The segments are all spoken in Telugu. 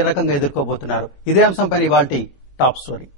ఏ రకంగా ఎదుర్కోబోతున్నారు? ఇదే అంశంపై ఇవాల్టి టాప్ స్టోరీ.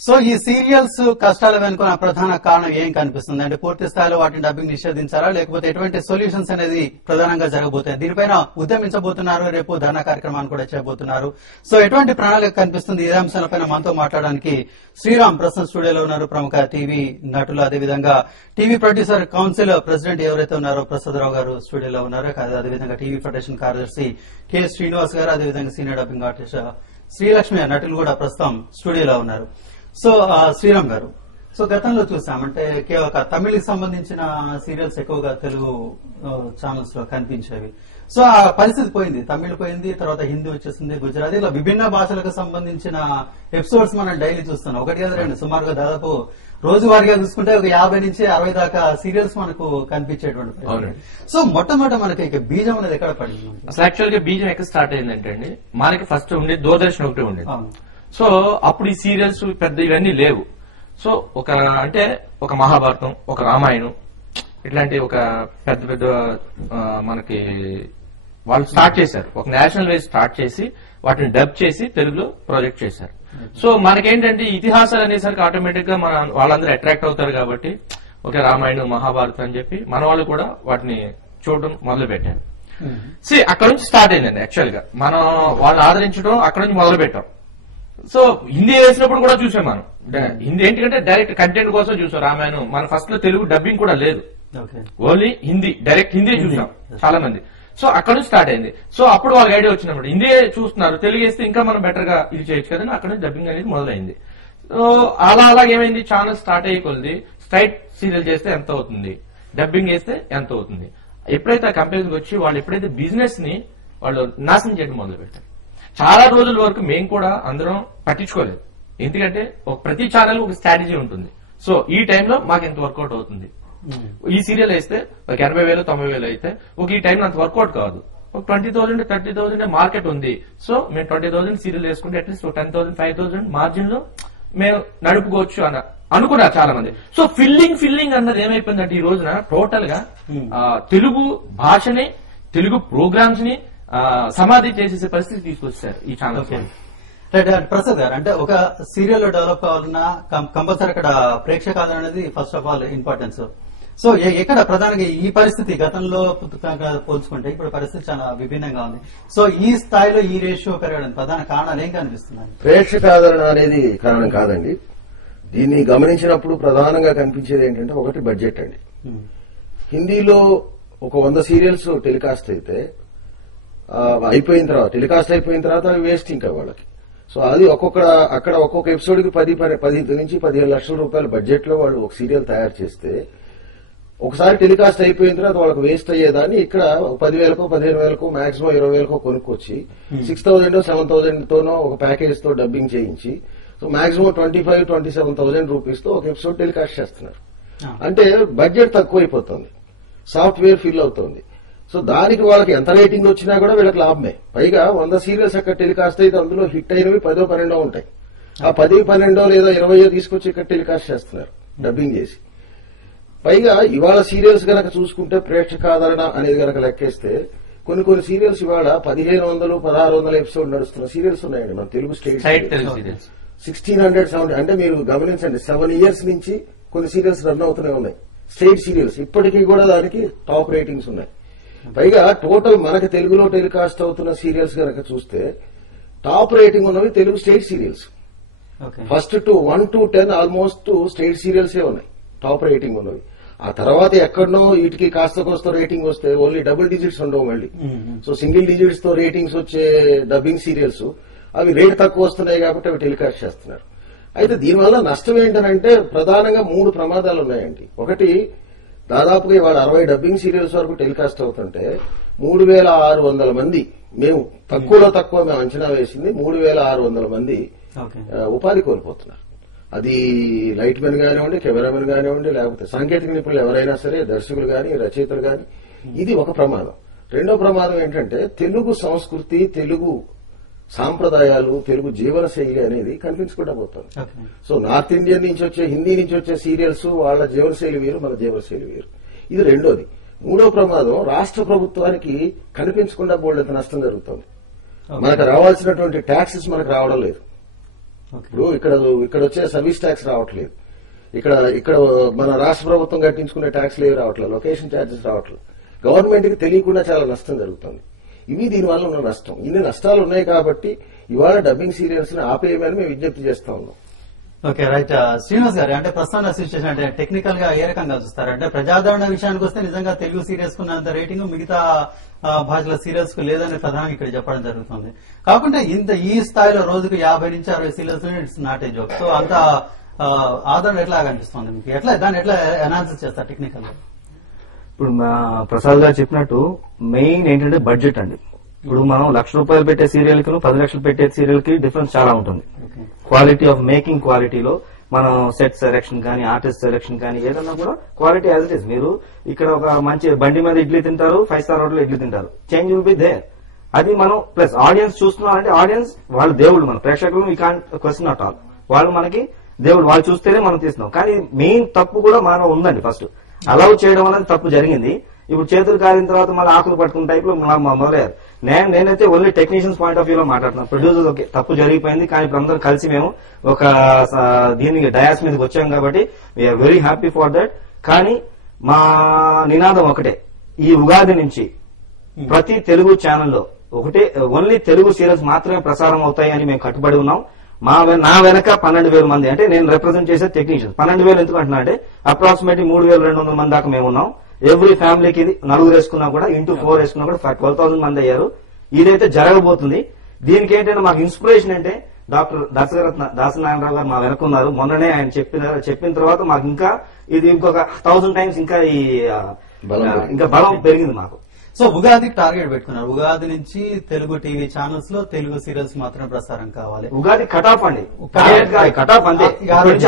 సో ఈ సీరియల్స్ కష్టాల వెనుకున్న ప్రధాన కారణం ఏం కనిపిస్తుంది అంటే పూర్తి స్థాయిలో వాటిని డబ్బింగ్ నిషేధించారా, లేకపోతే ఎటువంటి సొల్యూషన్స్ అనేది ప్రధానంగా జరగబోతాయి? దీనిపైన ఉద్యమించబోతున్నారు, రేపు ధర్నా కార్యక్రమాన్ని కూడా చేయబోతున్నారు. సో ఎటువంటి ప్రణాళిక కనిపిస్తుంది? ఇదే అంశాలపైన మనతో మాట్లాడడానికి శ్రీరామ్ ప్రస్తుతం స్టూడియోలో ఉన్నారు. ప్రముఖ టీవీ నటులు, అదేవిధంగా టీవీ ప్రొడ్యూసర్ కౌన్సిల్ ప్రెసిడెంట్ ఎవరైతే ఉన్నారో ప్రసాదరావు గారు స్టూడియోలో ఉన్నారు. అదేవిధంగా టీవీ ఫెడరేషన్ కార్యదర్శి కె శ్రీనివాస్ గారు, అదేవిధంగా సీనియర్ డబ్బింగ్ ఆర్టిస్ట్ శ్రీలక్ష్మి నటులు కూడా ప్రస్తుతం స్టూడియోలో ఉన్నారు. సో శ్రీరామ్ గారు, సో గతంలో చూసామంటే కేవలం తమిళకి సంబంధించిన సీరియల్స్ ఎక్కువగా తెలుగు ఛానల్స్ లో కనిపించేవి. సో ఆ పరిస్థితి పోయింది, తమిళ్ పోయింది, తర్వాత హిందీ వచ్చేసింది, గుజరాతీ, ఇలా విభిన్న భాషలకు సంబంధించిన ఎపిసోడ్స్ మనం డైలీ చూస్తున్నాం. ఒకటి కదా రెండు, సుమారుగా దాదాపు రోజువారీగా చూసుకుంటే ఒక 50 నుంచి 60 దాకా సీరియల్స్ మనకు కనిపించేటువంటి. సో మొట్టమొదట మనకి బీజం అనేది ఎక్కడ పడింది? అసలు యాక్చువల్ గా బీజం ఎక్కడ స్టార్ట్ అయిందంటే అండి, మనకి ఫస్ట్ ఉండేది దూరదర్శన్ ఒకటి ఉండేది. సో అప్పుడు ఈ సీరియల్స్ పెద్ద ఇవన్నీ లేవు. సో ఒక మహాభారతం, ఒక రామాయణం, ఇట్లాంటి ఒక పెద్ద పెద్ద మనకి వాళ్ళు స్టార్ట్ చేశారు. ఒక నేషనల్ వైజ్ స్టార్ట్ చేసి వాటిని డబ్ చేసి తెలుగులో ప్రాజెక్ట్ చేశారు. సో మనకేంటంటే ఇతిహాసాలు అనేసరికి ఆటోమేటిక్ గా వాళ్ళందరూ అట్రాక్ట్ అవుతారు కాబట్టి ఓకే రామాయణం, మహాభారతం అని చెప్పి మన వాళ్ళు కూడా వాటిని చూడడం మొదలు పెట్టారు. అక్కడ నుంచి స్టార్ట్ అయిందండి. యాక్చువల్ గా మనం వాళ్ళని ఆదరించడం అక్కడ నుంచి మొదలు పెట్టాం. సో హిందీ వేసినప్పుడు కూడా చూసాం మనం. హిందీ ఏంటంటే డైరెక్ట్ కంటెంట్ కోసం చూసాం రామాయణం. మన ఫస్ట్ లో తెలుగు డబ్బింగ్ కూడా లేదు, ఓన్లీ హిందీ, డైరెక్ట్ హిందీ చూసాం చాలా మంది. సో అక్కడ నుంచి స్టార్ట్ అయింది. సో అప్పుడు వాళ్ళకి ఐడియా వచ్చినప్పుడు హిందీ చూస్తున్నారు, తెలుగు వేస్తే ఇంకా మనం బెటర్ గా ఇది చేయొచ్చు కదా, అక్కడ నుంచి డబ్బింగ్ అనేది మొదలైంది. సో అలాగేమైంది, ఛానల్ స్టార్ట్ అయ్యే కొద్ది స్ట్రైట్ సీరియల్ చేస్తే ఎంత అవుతుంది, డబ్బింగ్ వేస్తే ఎంత అవుతుంది. ఎప్పుడైతే ఆ కంపెనీకి వచ్చి వాళ్ళు ఎప్పుడైతే బిజినెస్ ని వాళ్ళు నాశనం చేయడం మొదలు పెట్టారు, చాలా రోజుల వరకు మేము కూడా అందరం పట్టించుకోలేదు. ఎందుకంటే ప్రతి ఛానల్ ఒక స్ట్రాటజీ ఉంటుంది. సో ఈ టైంలో మాకు ఎంత వర్కౌట్ అవుతుంది, ఈ సీరియల్ వేస్తే ఒక 80,000 90,000 అయితే ఒక ఈ టైంలో అంత వర్కౌట్ కాదు, ఒక 20,000 30,000 మార్కెట్ ఉంది. సో మేము 20,000 సీరియల్ వేసుకుంటే అట్లీస్ట్ 10,000 5,000 మార్జిన్ లో మేము నడుపుకోవచ్చు అనుకున్నారు చాలా మంది. సో ఫిల్లింగ్ అన్నది ఏమైపోయిందంటే ఈ రోజున టోటల్ గా తెలుగు భాషని, తెలుగు ప్రోగ్రామ్స్ ని సమాధి చేసే పరిస్థితి తీసుకొచ్చారు ఈ ఛానల్. ప్రసాద్ గారు, అంటే ఒక సీరియల్ డెవలప్ కావాలన్నా కంపల్సరీ అక్కడ ప్రేక్షకాలు అనేది first of all importance. So ఎక్కడ ప్రధానంగా ఈ పరిస్థితి గతంలో పోల్చుకుంటే ఇప్పుడు పరిస్థితి చాలా విభిన్నంగా ఉంది. సో ఈ స్థాయిలో ఈ రేషియో పెరగడానికి ప్రధాన కారణాలు ఏం కనిపిస్తున్నాయి? ప్రేక్షకాదరణ అనేది కారణం కాదండి. దీన్ని గమనించినప్పుడు ప్రధానంగా కనిపించేది ఏంటంటే ఒకటి బడ్జెట్ అండి. హిందీలో ఒక 100 సీరియల్స్ టెలికాస్ట్ అయితే టెలికాస్ట్ అయిపోయిన తర్వాత అవి వేస్ట్ ఇంకా వాళ్ళకి. సో అది అక్కడ ఒక్కొక్క ఎపిసోడ్ కి 10 నుంచి 15 లక్షల రూపాయల బడ్జెట్ లో వాళ్ళు ఒక సీరియల్ తయారు చేస్తే ఒకసారి టెలికాస్ట్ అయిపోయిన తర్వాత వాళ్ళకి వేస్ట్ అయ్యేదాన్ని ఇక్కడ 10,000కో 15,000కో మాక్సిమం 20,000కో కొనుక్కొచ్చి 6,000 7,000 తోనో ఒక ప్యాకేజ్ తో డబ్బింగ్ చేయించి సో మాక్సిమం 25,000-27,000 రూపీస్ తో ఒక ఎపిసోడ్ టెలికాస్ట్ చేస్తున్నారు. అంటే బడ్జెట్ తక్కువైపోతుంది, సాఫ్ట్వేర్ ఫిల్ అవుతుంది. సో దానికి వాళ్ళకి ఎంత రేటింగ్ వచ్చినా కూడా వీళ్ళకి లాభమే. పైగా 100 సీరియల్స్ అక్కడ టెలికాస్ట్ అయితే అందులో హిట్ అయినవి 10-12 ఉంటాయి. ఆ 10-12 లేదా 20 తీసుకొచ్చి ఇక్కడ టెలికాస్ట్ చేస్తున్నారు డబ్బింగ్ చేసి. పైగా ఇవాళ సీరియల్స్ గనక చూసుకుంటే ప్రేక్షకాదరణ అనేది గనక లెక్కేస్తే కొన్ని సీరియల్స్ ఇవాళ 1,500-1,600 ఎపిసోడ్ నడుస్తున్న సీరియల్స్ ఉన్నాయండి మన తెలుగు స్టేట్. 1,670 అంటే మీరు గమనించండి, 7 years నుంచి కొన్ని సీరియల్స్ రన్ అవుతూనే ఉన్నాయి స్టేట్ సీరియల్స్. ఇప్పటికీ కూడా దానికి టాప్ రేటింగ్స్ ఉన్నాయి. పైగా టోటల్ మనకి తెలుగులో టెలికాస్ట్ అవుతున్న సీరియల్స్ గనక చూస్తే టాప్ రేటింగ్ ఉన్నవి Telugu state serials. First 1 to 10 almost state సీరియల్సే ఉన్నాయి టాప్ రేటింగ్ ఉన్నవి. ఆ తర్వాత ఎక్కడనో వీటికి కాస్త కోస్త రేటింగ్ వస్తే ఓన్లీ డబుల్ డిజిట్స్ ఉండవు మళ్ళీ. సో సింగిల్ డిజిట్స్ తో రేటింగ్స్ వచ్చే డబ్బింగ్ సీరియల్స్ అవి రేట్ తక్కువ వస్తున్నాయి కాబట్టి అవి టెలికాస్ట్ చేస్తున్నారు. అయితే దీనివల్ల నష్టం ఏంటంటే ప్రధానంగా 3 ప్రమాదాలు ఉన్నాయండి. ఒకటి, దాదాపుగా ఇవాళ 60 డబ్బింగ్ సీరియల్స్ వరకు టెలికాస్ట్ అవుతుంటే 3,600 మంది, మేము తక్కువలో తక్కువ మేము అంచనా వేసింది 3,600 మంది ఉపాధి కోల్పోతున్నారు. అది లైట్ మెన్ కానివ్వండి, కెమెరామెన్ కానివ్వండి, లేకపోతే సాంకేతిక నిపుణులు ఎవరైనా సరే, దర్శకులు గాని, రచయితలు గాని. ఇది ఒక ప్రమాదం. రెండో ప్రమాదం ఏంటంటే తెలుగు సంస్కృతి, తెలుగు సాంప్రదాయాలు, తెలుగు జీవన శైలి అనేది కనిపించకుండా పోతుంది. సో నార్త్ ఇండియన్ నుంచి వచ్చే, హిందీ నుంచి వచ్చే సీరియల్స్ వాళ్ళ జీవనశైలి వేరు, మన జీవనశైలి వేరు. ఇది రెండోది. మూడో ప్రమాదం, రాష్ట్ర ప్రభుత్వానికి కనిపించకుండా బోల్డంత నష్టం జరుగుతుంది. మనకు రావాల్సినటువంటి ట్యాక్సెస్ మనకు రావడం లేదు. ఇప్పుడు ఇక్కడ వచ్చే సర్వీస్ ట్యాక్స్ రావట్లేదు. ఇక్కడ మన రాష్ట్ర ప్రభుత్వం కట్టించుకునే ట్యాక్స్లు ఏవి రావట్లేదు, లొకేషన్ ఛార్జెస్ రావట్లేదు. గవర్నమెంట్ కి తెలియకుండా చాలా నష్టం జరుగుతుంది. ఇవి దీనివల్ల ఉన్న నష్టం. ఇన్ని నష్టాలు ఉన్నాయి కాబట్టి ఇవాళ డబ్బింగ్ సీరియల్స్ ని ఆపేయమని మేము విజ్ఞప్తి చేస్తా ఉన్నాం. Okay, right. శ్రీనివాస్ గారు, అంటే ప్రస్తుతం సిచ్యువేషన్ అంటే టెక్నికల్ గా ఏ రకంగా చూస్తారు? అంటే ప్రజాదరణ విషయానికి వస్తే నిజంగా తెలుగు సీరియల్స్ కున్నంత రేటింగ్ మిగతా భాషల సీరియల్స్ కు లేదని ప్రధానంగా ఇక్కడ చెప్పడం జరుగుతుంది. కాకుండా ఈ స్థాయిలో రోజుకు 50 నుంచి 60 serials it's not a joke. So అంత ఆదరణ ఎట్లా కనిపిస్తుంది మీకు? దాన్ని ఎట్లా అనాలిసిస్ చేస్తారు టెక్నికల్ గా? ఇప్పుడు ప్రసాద్ గారు చెప్పినట్టు మెయిన్ ఏంటంటే బడ్జెట్ అండి. ఇప్పుడు మనం ₹1,00,000 పెట్టే సీరియల్ కి 10 లక్షలు పెట్టే సీరియల్ కి డిఫరెన్స్ చాలా ఉంటుంది. క్వాలిటీ ఆఫ్ మేకింగ్ క్వాలిటీలో మనం సెట్ సెలెక్షన్ కానీ, ఆర్టిస్ట్ సెలెక్షన్ కానీ ఏదన్నా కూడా క్వాలిటీ యాజ్ ఇట్ ఇస్. మీరు ఇక్కడ ఒక మంచి బండి మీద ఇడ్లీ తింటారు, 5 స్టార్ హోటల్ ఇడ్లీ తింటారు, చేంజ్ విల్ బి దేర్. అది మనం ప్లస్ ఆడియన్స్ చూస్తున్నారంటే ఆడియన్స్ వాళ్ళు దేవుళ్ళు, మన ప్రేక్షకులు we can't question at all. వాళ్ళు మనకి దేవుడు, వాళ్ళు చూస్తేనే మనం తీస్తున్నాం. కానీ మెయిన్ తప్పు కూడా మనం ఉందండి. ఫస్ట్ అలౌ చేయడం అనేది తప్పు జరిగింది. ఇప్పుడు చేతులు కాలిన తర్వాత మళ్ళీ ఆకులు పట్టుకున్న టైప్ లో మొదలయ్యారు. నేనైతే ఓన్లీ టెక్నీషియన్స్ పాయింట్ ఆఫ్ వ్యూలో మాట్లాడుతున్నాను. ప్రొడ్యూసర్స్ ఓకే, తప్పు జరిగిపోయింది, కానీ ఇప్పుడు అందరూ కలిసి మేము ఒక దీనికి డయాస్ మీదకి వచ్చాం కాబట్టి we are very happy for that. కానీ మా నినాదం ఒకటే, ఈ ఉగాది నుంచి ప్రతి తెలుగు ఛానల్లో ఒకటే ఓన్లీ తెలుగు సీరియల్స్ మాత్రమే ప్రసారం అవుతాయి అని మేము కట్టుబడి ఉన్నాం. నా వెనక 12,000 మంది, అంటే నేను రిప్రజెంట్ చేసే టెక్నీషియన్స్ 12,000 ఎందుకు అంటున్నా అంటే అప్రాక్సిమేట్లీ 3,200 మంది దాకా మేము ఉన్నాం. ఎవ్రీ ఫ్యామిలీకి నలుగురు వేసుకున్నా కూడా ఇంటూ 4 వేసుకున్నా కూడా 12,000 మంది అయ్యారు. ఇదైతే జరగబోతుంది. దీనికి ఏంటంటే మాకు ఇన్స్పిరేషన్ అంటే డాక్టర్ దాసనారాయణరావు గారు మా వెనకున్నారు. మొన్ననే ఆయన చెప్పిన తర్వాత మాకు ఇంకా ఇది ఇంకొక 1000 టైమ్స్ ఇంకా బలం పెరిగింది మాకు. సో ఉగాదికి టార్గెట్ పెట్టుకున్నారు. ఉగాది నుంచి తెలుగు టీవీ ఛానల్స్ లో తెలుగు సీరియల్స్ మాత్రమే ప్రసారం కావాలి. ఉగాది కటాఫ్ అండి, కటాఫ్ అంతే,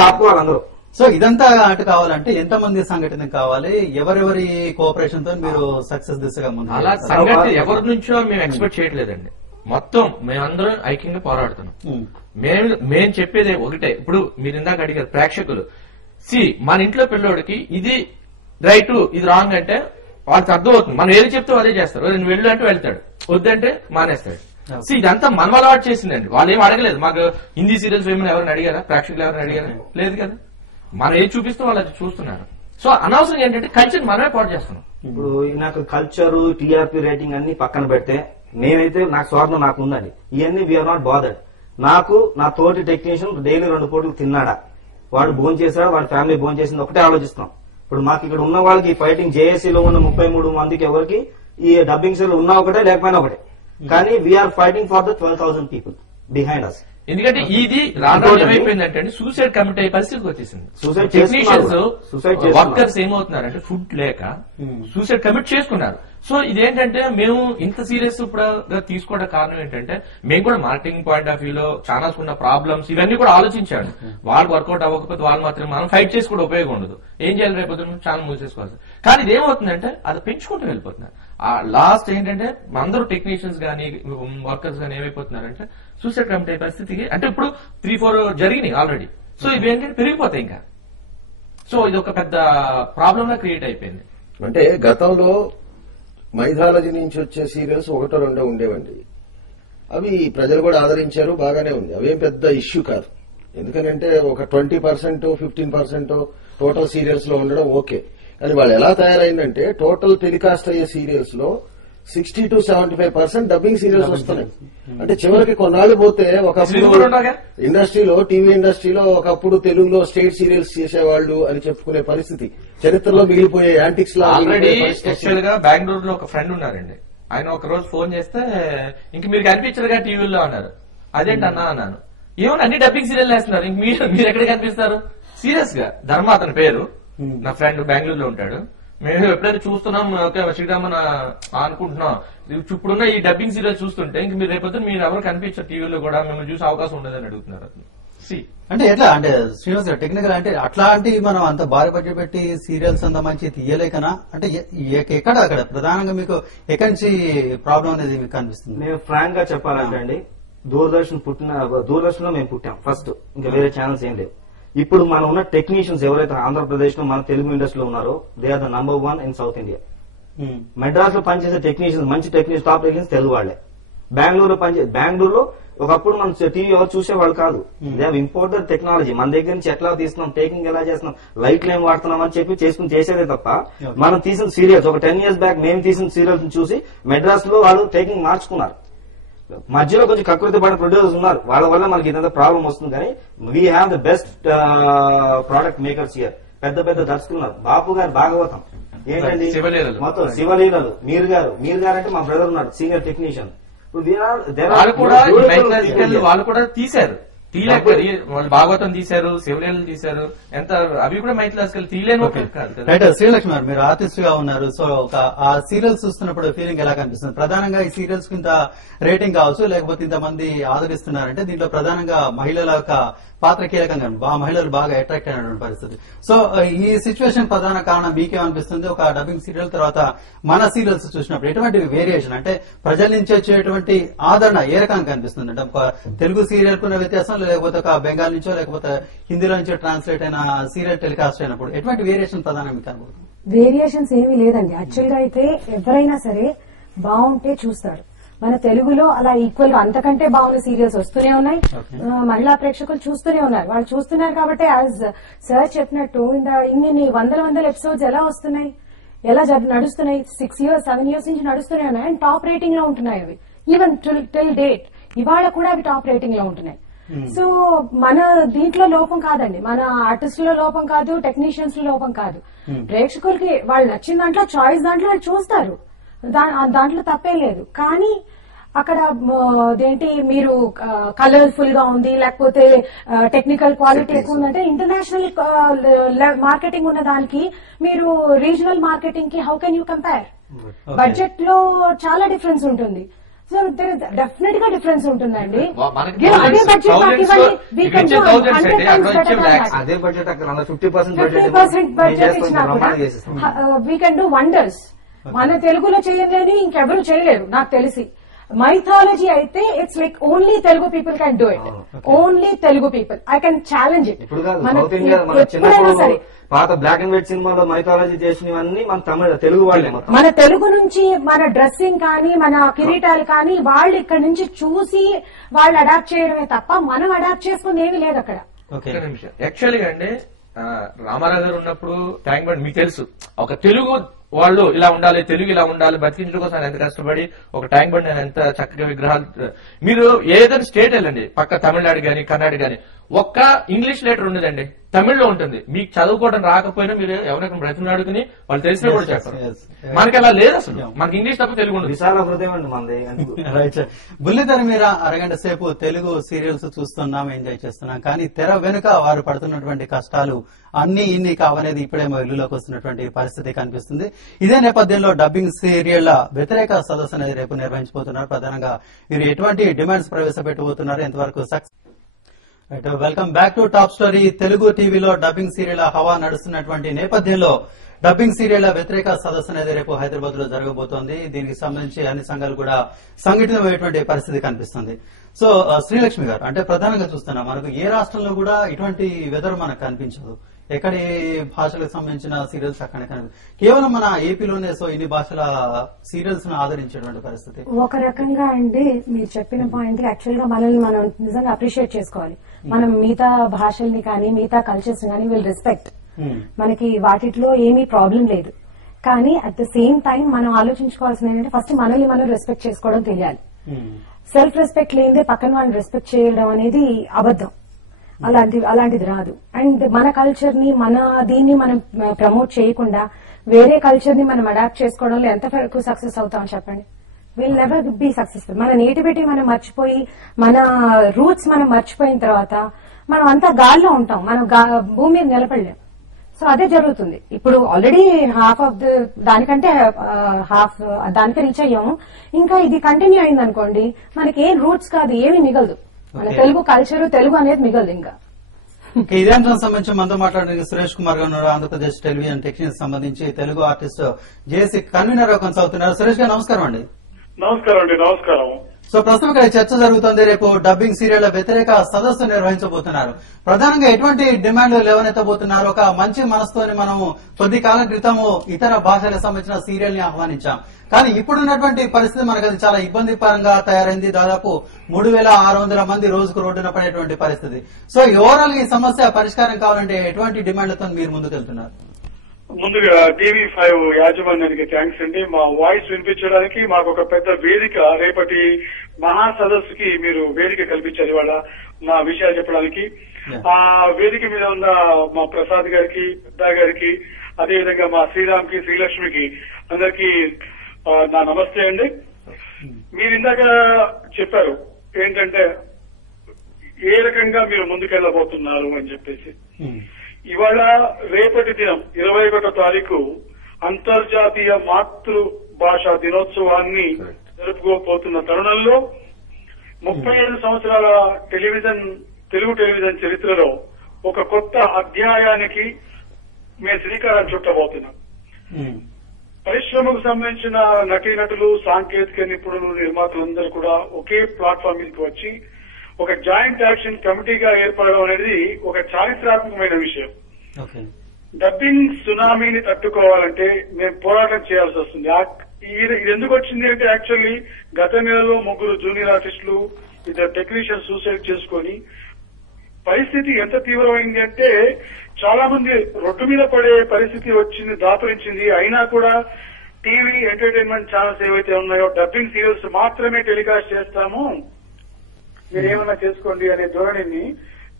ఆపుకోవాలి అందరూ. సో ఇదంతా అటు కావాలంటే ఎంతమంది సంఘటన కావాలి? ఎవరెవరి కోఆపరేషన్ తో మీరు సక్సెస్ దిశగా ముందు? అలా సంఘటన ఎవరి నుంచో మేము ఎక్స్పెక్ట్ చేయట్లేదండి. మొత్తం మేమందరం ఐక్యంగా పోరాడుతున్నాం. మేము చెప్పేది ఒకటే. ఇప్పుడు మీరు ఇందాక అడిగారు ప్రేక్షకులు, మన ఇంట్లో పిల్లోడికి ఇది రైట్ ఇది రాంగ్ అంటే వాళ్ళకి అర్థమవుతుంది. మనం ఏది చెప్తే అదే చేస్తారు. నేను వెళ్ళు అంటే వెళ్తాడు, వద్దంటే మానేస్తాడు. ఇదంతా మనం అలవాటు చేసిందండి. వాళ్ళు ఏం అడగలేదు. మాకు హిందీ సీరియల్స్ ఏమైనా ఎవరైనా అడిగారా? ప్రేక్షకులు ఎవరైనా అడిగారా? లేదు కదా. మనం ఏది చూపిస్తే వాళ్ళు అది చూస్తున్నారు. సో అనవసరం ఏంటంటే కల్చర్ మనమే పాటు చేస్తున్నాం. ఇప్పుడు నాకు కల్చర్, టీఆర్పీ రేటింగ్ అన్ని పక్కన పెడితే నేనైతే నాకు స్వార్థం నాకు ఉందండి. ఇవన్నీ వీఆర్ నాట్ బాదర్డ్. నాకు నా తోటి టెక్నీషియన్ డైలీ 2 పూటలు తిన్నాడా, వాడు భోజనం చేశాడా, వాడి ఫ్యామిలీ భోజనం చేసింది ఒకటే ఆలోచిస్తున్నాం. ఇప్పుడు మాకు ఇక్కడ ఉన్న వాళ్ళకి ఫైటింగ్ జేఏసీలో ఉన్న 33 మందికి ఎవరికి ఈ డబ్బింగ్ సెల్ ఉన్నా ఒకటే లేకపోయినా ఒకటే. కానీ we are fighting for the 12,000 people behind us. ఎందుకంటే ఇది రాను ఏమైపోయిందంటే సూసైడ్ కమిట్ అయ్యే పరిస్థితికి వచ్చేసింది. టెక్నీషియన్స్, వర్కర్స్ ఏమవుతున్నారంటే ఫుడ్ లేక సూసైడ్ కమిట్ చేసుకున్నారు. సో ఇదేంటంటే మేము ఇంత సీరియస్ ఇప్పుడు తీసుకోవడం కారణం ఏంటంటే మేము కూడా మార్కెటింగ్ పాయింట్ ఆఫ్ వ్యూలో ఛానల్స్ ఉన్న ప్రాబ్లమ్స్ ఇవన్నీ కూడా ఆలోచించాడు. వాళ్ళు వర్కౌట్ అవ్వకపోతే వాళ్ళు మాత్రం మనం ఫైట్ చేసి కూడా ఉపయోగం ఉండదు. ఏం చేయాలి, రేపు ఛానల్ మూసేసుకోవాలి. కానీ ఇదేమవుతుందంటే అది పెంచుకుంటూ వెళ్ళిపోతున్నారు. ఆ లాస్ట్ ఏంటంటే అందరూ టెక్నీషియన్స్ గానీ వర్కర్స్ గానీ ఏమైపోతున్నారంటే సూసైడ్ కమిట్ అయ్యే పరిస్థితికి, అంటే ఇప్పుడు 3-4 జరిగినాయి ఆల్రెడీ. సో ఇవి ఏంటంటే పెరిగిపోతాయి ఇంకా. సో ఇది ఒక పెద్ద ప్రాబ్లం గా క్రియేట్ అయిపోయింది. అంటే గతంలో మైథాలజీ నుంచి వచ్చే సీరియల్స్ 1-2 ఉండేవండి. అవి ప్రజలు కూడా ఆదరించారు, బాగానే ఉంది. అవేం పెద్ద ఇష్యూ కాదు. ఎందుకంటే ఒక 20%, 15% టోటల్ సీరియల్స్ లో ఉండడం ఓకే. కానీ వాళ్ళు ఎలా తయారైందంటే టోటల్ టెలికాస్ట్ అయ్యే సీరియల్స్ లో 60 to 75% డబ్బింగ్ సీరియల్స్ వస్తున్నాయి. అంటే చివరికి కొన్నాళ్ళు పోతే ఒకప్పుడు ఇండస్ట్రీలో, టీవీ ఇండస్ట్రీలో ఒకప్పుడు తెలుగులో స్టేట్ సీరియల్స్ చేసేవాళ్లు అని చెప్పుకునే పరిస్థితి చరిత్రలో మిగిలిపోయే యాంటిక్స్ లా. ఆల్రెడీ యాక్చువల్ గా బెంగళూరులో ఒక ఫ్రెండ్ ఉన్నారండి. ఆయన ఒక రోజు ఫోన్ చేస్తే ఇంక మీరు కనిపించరుగా టీవీలో అన్నారు. అదేంటన్నా అన్నాను. ఏమన్నా అన్ని డబ్బింగ్ సీరియల్ వేస్తున్నారు, ఇంక మీరు ఎక్కడ కనిపిస్తారు? సీరియస్ గా ధర్మ అతని పేరు, నా ఫ్రెండ్ బెంగళూరులో ఉంటాడు. మేము ఎప్పుడైతే చూస్తున్నాం శ్రీరామన్ అనుకుంటున్నాం. ఇప్పుడున్న ఈ డబ్బింగ్ సీరియల్ చూస్తుంటే ఇంక మీరు రేపొద్దు మీరు ఎవరు కనిపించారు టీవీలో కూడా, మిమ్మల్ని చూసే అవకాశం ఉండదని అడుగుతున్నారు. అంటే ఎట్లా అంటే శ్రీనివాస్ గారు టెక్నికల్ అంటే అట్లాంటి మనం అంత భారీ బడ్జెట్ పెట్టి సీరియల్స్ అంత మంచి తీయలేకనా? అంటే ఎక్కడ అక్కడ ప్రధానంగా మీకు ఎక్కడి నుంచి ప్రాబ్లం అనేది మీకు కనిపిస్తుంది? నేను ఫ్రాంక్ గా చెప్పాలంటే అండి, దూరదర్శన్ లో మేము పుట్టాం ఫస్ట్, ఇంకా వేరే ఛానల్స్ ఏం లేవు. ఇప్పుడు మనం ఉన్న టెక్నీషియన్స్ ఎవరైతే ఆంధ్రప్రదేశ్ లో మన తెలుగు ఇండస్ట్రీలో ఉన్నారో they are the number 1 in south India. Madras లో పనిచేసే టెక్నీషియన్స్, మంచి టెక్నీషియన్స్, టాప్ టెక్నీషియన్స్ తెలుగు వాళ్లే. బెంగళూరులో ఒకప్పుడు మనం టీవీ ఎవరు చూసేవాళ్ళు కాదు. They have imported technology. మన దగ్గర నుంచి ఎట్లా తీస్తున్నాం, టేకింగ్ ఎలా చేస్తున్నాం, లైట్లు ఏం వాడుతున్నాం అని చెప్పి చేసేదే తప్ప మనం తీసిన సీరియల్స్ ఒక 10 years బ్యాక్ మేము తీసిన సీరియల్స్ చూసి మెడ్రాస్ లో వాళ్ళు టేకింగ్ మార్చుకున్నారు. మధ్యలో కొంచెం కకృతి పడిన ప్రొడ్యూసర్స్ ఉన్నారు, వాళ్ళ వల్ల మనకి ఇదంతా ప్రాబ్లం వస్తుంది. కానీ we have the best product makers here. పెద్ద పెద్ద దర్శకులు ఉన్నారు. బాపు గారు భాగవతం ఏంటండి మొత్తం శివలీలలు. మీరు గారు అంటే మా బ్రదర్ ఉన్నాడు, సీనియర్ టెక్నీషియన్. వాళ్ళు కూడా తీశారు, వాళ్ళు భాగవతం తీశారు, శివలీలలు తీశారు. ఎంత అవి కూడా మైథిలాజికల్ తీయలేను. రైట్, శ్రీలక్ష్మి గారు మీరు ఆర్టిస్ట్ గా ఉన్నారు. సో ఆ సీరియల్స్ చూస్తున్నప్పుడు ఫీలింగ్ ఎలా కనిపిస్తుంది? ప్రధానంగా ఈ సీరియల్స్ కి ఇంత రేటింగ్ కావచ్చు, లేకపోతే ఇంతమంది ఆదరిస్తున్నారంటే దీంట్లో ప్రధానంగా మహిళల యొక్క పాత్ర కీలకంగా మహిళలు బాగా అట్రాక్ట్ అయినటువంటి పరిస్థితి. సో ఈ సిచ్యువేషన్ ప్రధాన కారణం మీకేమనిపిస్తుంది? ఒక డబ్బింగ్ సీరియల్ తర్వాత మన సీరియల్స్ చూసినప్పుడు ఎటువంటి వేరియేషన్, అంటే ప్రజల నుంచి వచ్చేటువంటి ఆదరణ ఏ రకంగా కనిపిస్తుంది? అంటే ఒక తెలుగు సీరియల్ కున్న వ్యత్యాసం, లేకపోతే ఒక బెంగాల్ నుంచో లేకపోతే హిందీలో నుంచో ట్రాన్స్లేట్ అయిన సీరియల్ టెలికాస్ట్ అయినప్పుడు ఎటువంటి వేరియేషన్ ప్రధానంగా మీకు కనబడుతుంది? వేరియేషన్స్ ఏమీ లేదండి. యాక్చువల్ గా అయితే ఎవరైనా సరే బాగుంటే చూస్తారు. మన తెలుగులో అలా ఈక్వల్ గా అంతకంటే బాగున్న సీరియల్స్ వస్తూనే ఉన్నాయి. మహిళా ప్రేక్షకులు చూస్తూనే ఉన్నారు. వాళ్ళు చూస్తున్నారు కాబట్టి యాజ్ సార్ చెప్పినట్టు ఇన్ని వందల ఎపిసోడ్స్ ఎలా వస్తున్నాయి, ఎలా నడుస్తున్నాయి, 6 years 7 years నుంచి నడుస్తూనే ఉన్నాయి. అండ్ టాప్ రేటింగ్ లో ఉంటున్నాయి అవి. ఈవెన్ టిల్ డేట్ ఇవాళ కూడా అవి టాప్ రేటింగ్ లో ఉంటున్నాయి. సో మన దీంట్లో లోపం కాదండి, మన ఆర్టిస్టుల లోపం కాదు, టెక్నీషియన్స్ లో లోపం కాదు. ప్రేక్షకులకి వాళ్ళు నచ్చిన దాంట్లో చాయిస్ దాంట్లో వాళ్ళు చూస్తారు, దాంట్లో తప్పే లేదు. కానీ అక్కడ ఏంటి మీరు కలర్ఫుల్ గా ఉంది, లేకపోతే టెక్నికల్ క్వాలిటీ ఎక్కువ ఉందంటే ఇంటర్నేషనల్ మార్కెటింగ్ ఉన్న దానికి మీరు రీజనల్ మార్కెటింగ్ కి how can you compare? Budget లో చాలా డిఫరెన్స్ ఉంటుంది. సో డెఫినెట్ గా డిఫరెన్స్ ఉంటుందండి. అదే బడ్జెట్ అదే బడ్జెట్ అక్కడ 50% బడ్జెట్ ఇచ్చినా కూడా వీ కెన్ డూ వండర్స్. మన తెలుగులో చేయలేని ఇంకెవరు చేయలేరు నాకు తెలిసి. మైథాలజీ అయితే it's like only Telugu people can do it, only Telugu people. I can challenge it. ఎప్పుడైనా సరే పాత బ్లాక్ అండ్ వైట్ సినిమాలో మైథాలజీ చేసినవన్నీ మన తెలుగు వాళ్ళే. మన తెలుగు నుంచి మన డ్రెస్సింగ్ కానీ మన కిరీటాలు కానీ వాళ్ళు ఇక్కడ నుంచి చూసి వాళ్ళు అడాప్ట్ చేయడమే తప్ప మనం అడాప్ట్ చేసుకుని ఏమీ లేదు అక్కడ. యాక్చువల్గా అండి రామారావు గారు ఉన్నప్పుడు ట్యాంక్ బండ్ మీకు తెలుసు, ఒక తెలుగు వాళ్ళు ఇలా ఉండాలి, తెలుగు ఇలా ఉండాలి, బతికించడం కోసం ఎంత కష్టపడి ఒక ట్యాంక్ బండ్ ఎంత చక్కగా విగ్రహాలు. మీరు ఏదైనా స్టేట్ వెళ్ళండి, పక్క తమిళనాడు గాని కర్ణాటక గాని, ఒక్క ఇంగ్లీష్ లెటర్ ఉండదండి, తమిళ్లో ఉంటుంది. మీకు చదువుకోవడం రాకపోయినా మీరు ఎవరైనా బ్రతిమలాడుకుని వాళ్ళు తెలిసినా కూడా చెప్పారు. మనకి అలా లేదు అసలు, మనకి ఇంగ్లీష్ తప్ప తెలుగు ఉండదు. విశాల హృదయం అండి మనది. రైట్, బుల్లితెర మీద అరగంట సేపు తెలుగు సీరియల్స్ చూస్తున్నాం, ఎంజాయ్ చేస్తున్నాం. కానీ తెర వెనుక వారు పడుతున్నటువంటి కష్టాలు అన్ని ఇన్ని కావనేది ఇప్పుడే మా ఇల్లులోకి వస్తున్నటువంటి పరిస్థితి కనిపిస్తుంది. ఇదే నేపథ్యంలో డబ్బింగ్ సీరియళ్ల వ్యతిరేక సదస్సు అనేది రేపు నిర్వహించబోతున్నారు. ప్రధానంగా వీరు ఎటువంటి డిమాండ్స్ ప్రవేశపెట్టబోతున్నారు, ఎంతవరకు success. Right, welcome back to top story. Telugu టీవీలో డబ్బింగ్ సీరియల్ హవా నడుస్తున్నటువంటి నేపథ్యంలో డబ్బింగ్ సీరియళ్ల వ్యతిరేక సదస్సు అనేది రేపు హైదరాబాద్ లో జరగబోతోంది. దీనికి సంబంధించి అన్ని సంఘాలు కూడా సంఘటితమైనటువంటి పరిస్థితి కనిపిస్తుంది. సో శ్రీలక్ష్మి గారు, అంటే ప్రధానంగా చూస్తున్నాం మనకు ఏ రాష్ట్రంలో కూడా ఇటువంటి వెదర్ మనకు కనిపించదు. ఎక్కడి భాషలకు సంబంధించిన సీరియల్స్ అక్కడ కేవలం మన ఏపీలోనే సో ఇన్ని భాషల సీరియల్స్ ను ఆదరించేటువంటి పరిస్థితి. ఒక రకంగా అండి మీరు చెప్పిన పాయింట్ యాక్చువల్ గా మనల్ని మనం నిజంగా అప్రిషియేట్ చేసుకోవాలి. మనం మిగతా భాషల్ని కానీ మిగతా కల్చర్స్ కానీ విల్ రెస్పెక్ట్. మనకి వాటిలో ఏమీ ప్రాబ్లం లేదు. కానీ అట్ ద సేమ్ టైం మనం ఆలోచించుకోవాల్సింది ఏంటంటే ఫస్ట్ మనల్ని మనం రెస్పెక్ట్ చేసుకోవడం తెలియాలి. సెల్ఫ్ రెస్పెక్ట్ లేదే పక్కన వాళ్ళని రెస్పెక్ట్ చేయడం అనేది అబద్ధం. అలాంటిది రాదు. అండ్ మన కల్చర్ ని మన దీన్ని మనం ప్రమోట్ చేయకుండా వేరే కల్చర్ ని మనం అడాప్ట్ చేసుకోవడంలో ఎంత వరకు సక్సెస్ అవుతాం చెప్పండి? Will never be successful. మన నేటివిటీ మనం మర్చిపోయి మన రూట్స్ మనం మర్చిపోయిన తర్వాత మనం అంతా గాల్లో ఉంటాం, మనం భూమి మీద నిలబడలేం. సో అదే జరుగుతుంది ఇప్పుడు. ఆల్రెడీ హాఫ్ ఆఫ్ దానికంటే హాఫ్ దానికే రీచ్ అయ్యాము. ఇంకా ఇది కంటిన్యూ అయింది అనుకోండి మనకి ఏం రూట్స్ కాదు, ఏమి మిగలదు. మన తెలుగు కల్చర్ తెలుగు అనేది మిగలదు. ఇంకా ఇదే అంశానికి సంబంధించి మనతో మాట్లాడడానికి సురేష్ కుమార్ గారు ఆంధ్రప్రదేశ్ టెలివిజన్ టెక్నీషియన్ సంబంధించి తెలుగు ఆర్టిస్ట్ జేఏసీ కన్వీనర్ కొనసాగుతున్నారు. సురేష్ గారు నమస్కారం అండి. నమస్కారం అండి. నమస్కారం. సో ప్రస్తుతం ఇక్కడ చర్చ జరుగుతోంది. రేపు డబ్బింగ్ సీరియళ్ల వ్యతిరేక సదస్సు నిర్వహించబోతున్నారు. ప్రధానంగా ఎటువంటి డిమాండ్లు లేవనెత్తబోతున్నారు? ఒక మంచి మనసుతోని మనము కొద్ది కాలం క్రితము ఇతర భాషలకు సంబంధించిన సీరియల్ ని ఆహ్వానించాం. కానీ ఇప్పుడున్నటువంటి పరిస్థితి మనకు అది చాలా ఇబ్బందికరంగా తయారైంది. దాదాపు 3600 మంది రోజుకు రోడ్డున పడేటువంటి పరిస్థితి. సో ఓవరాల్ ఈ సమస్య పరిష్కారం కావాలంటే ఎటువంటి డిమాండ్లతో మీరు ముందుకెళ్తున్నారు? ముందుగా TV5 యాజమాన్యానికి థ్యాంక్స్ అండి. మా వాయిస్ వినిపించడానికి మాకు ఒక పెద్ద వేదిక, రేపటి మహాసదస్సుకి మీరు వేదిక కల్పించారు ఇవాళ మా విషయాలు చెప్పడానికి. ఆ వేదిక మీద ఉన్న మా ప్రసాద్ గారికి, పెద్ద గారికి, అదేవిధంగా మా శ్రీరామ్ కి, శ్రీలక్ష్మికి అందరికీ నా నమస్తే అండి. మీరు ఇందాక చెప్పారు ఏంటంటే ఏ రకంగా మీరు ముందుకెళ్లబోతున్నారు అని చెప్పేసి. ఇవాళ రేపటి దినం 21వ తారీఖు అంతర్జాతీయ మాతృభాషా దినోత్సవాన్ని జరుపుకోబోతున్న తరుణంలో 35 సంవత్సరాల తెలుగు టెలివిజన్ చరిత్రలో ఒక కొత్త అధ్యాయానికి మేము శ్రీకారం చుట్టబోతున్నాం. పరిశ్రమకు సంబంధించిన నటీనటులు, సాంకేతిక నిపుణులు, నిర్మాతలందరూ కూడా ఒకే ప్లాట్ఫామ్ మీదకి వచ్చి ఒక జాయింట్ యాక్షన్ కమిటీగా ఏర్పడడం అనేది ఒక చారిత్రాత్మకమైన విషయం. డబ్బింగ్ సునామీని తట్టుకోవాలంటే మేము పోరాటం చేయాల్సి వస్తుంది. ఇది ఎందుకు వచ్చింది అంటే యాక్చువల్లీ గత నెలలో 3 జూనియర్ ఆర్టిస్టులు, 2 టెక్నీషియన్స్ సూసైడ్ చేసుకుని పరిస్థితి ఎంత తీవ్రమైంది అంటే చాలా మంది రోడ్డు మీద పడే పరిస్థితి వచ్చింది, దాపురించింది. అయినా కూడా టీవీ ఎంటర్టైన్మెంట్ ఛానల్స్ ఏవైతే ఉన్నాయో డబ్బింగ్ సీరియల్స్ మాత్రమే టెలికాస్ట్ చేస్తాము, మీరేమన్నా చేసుకోండి అనే ధోరణిని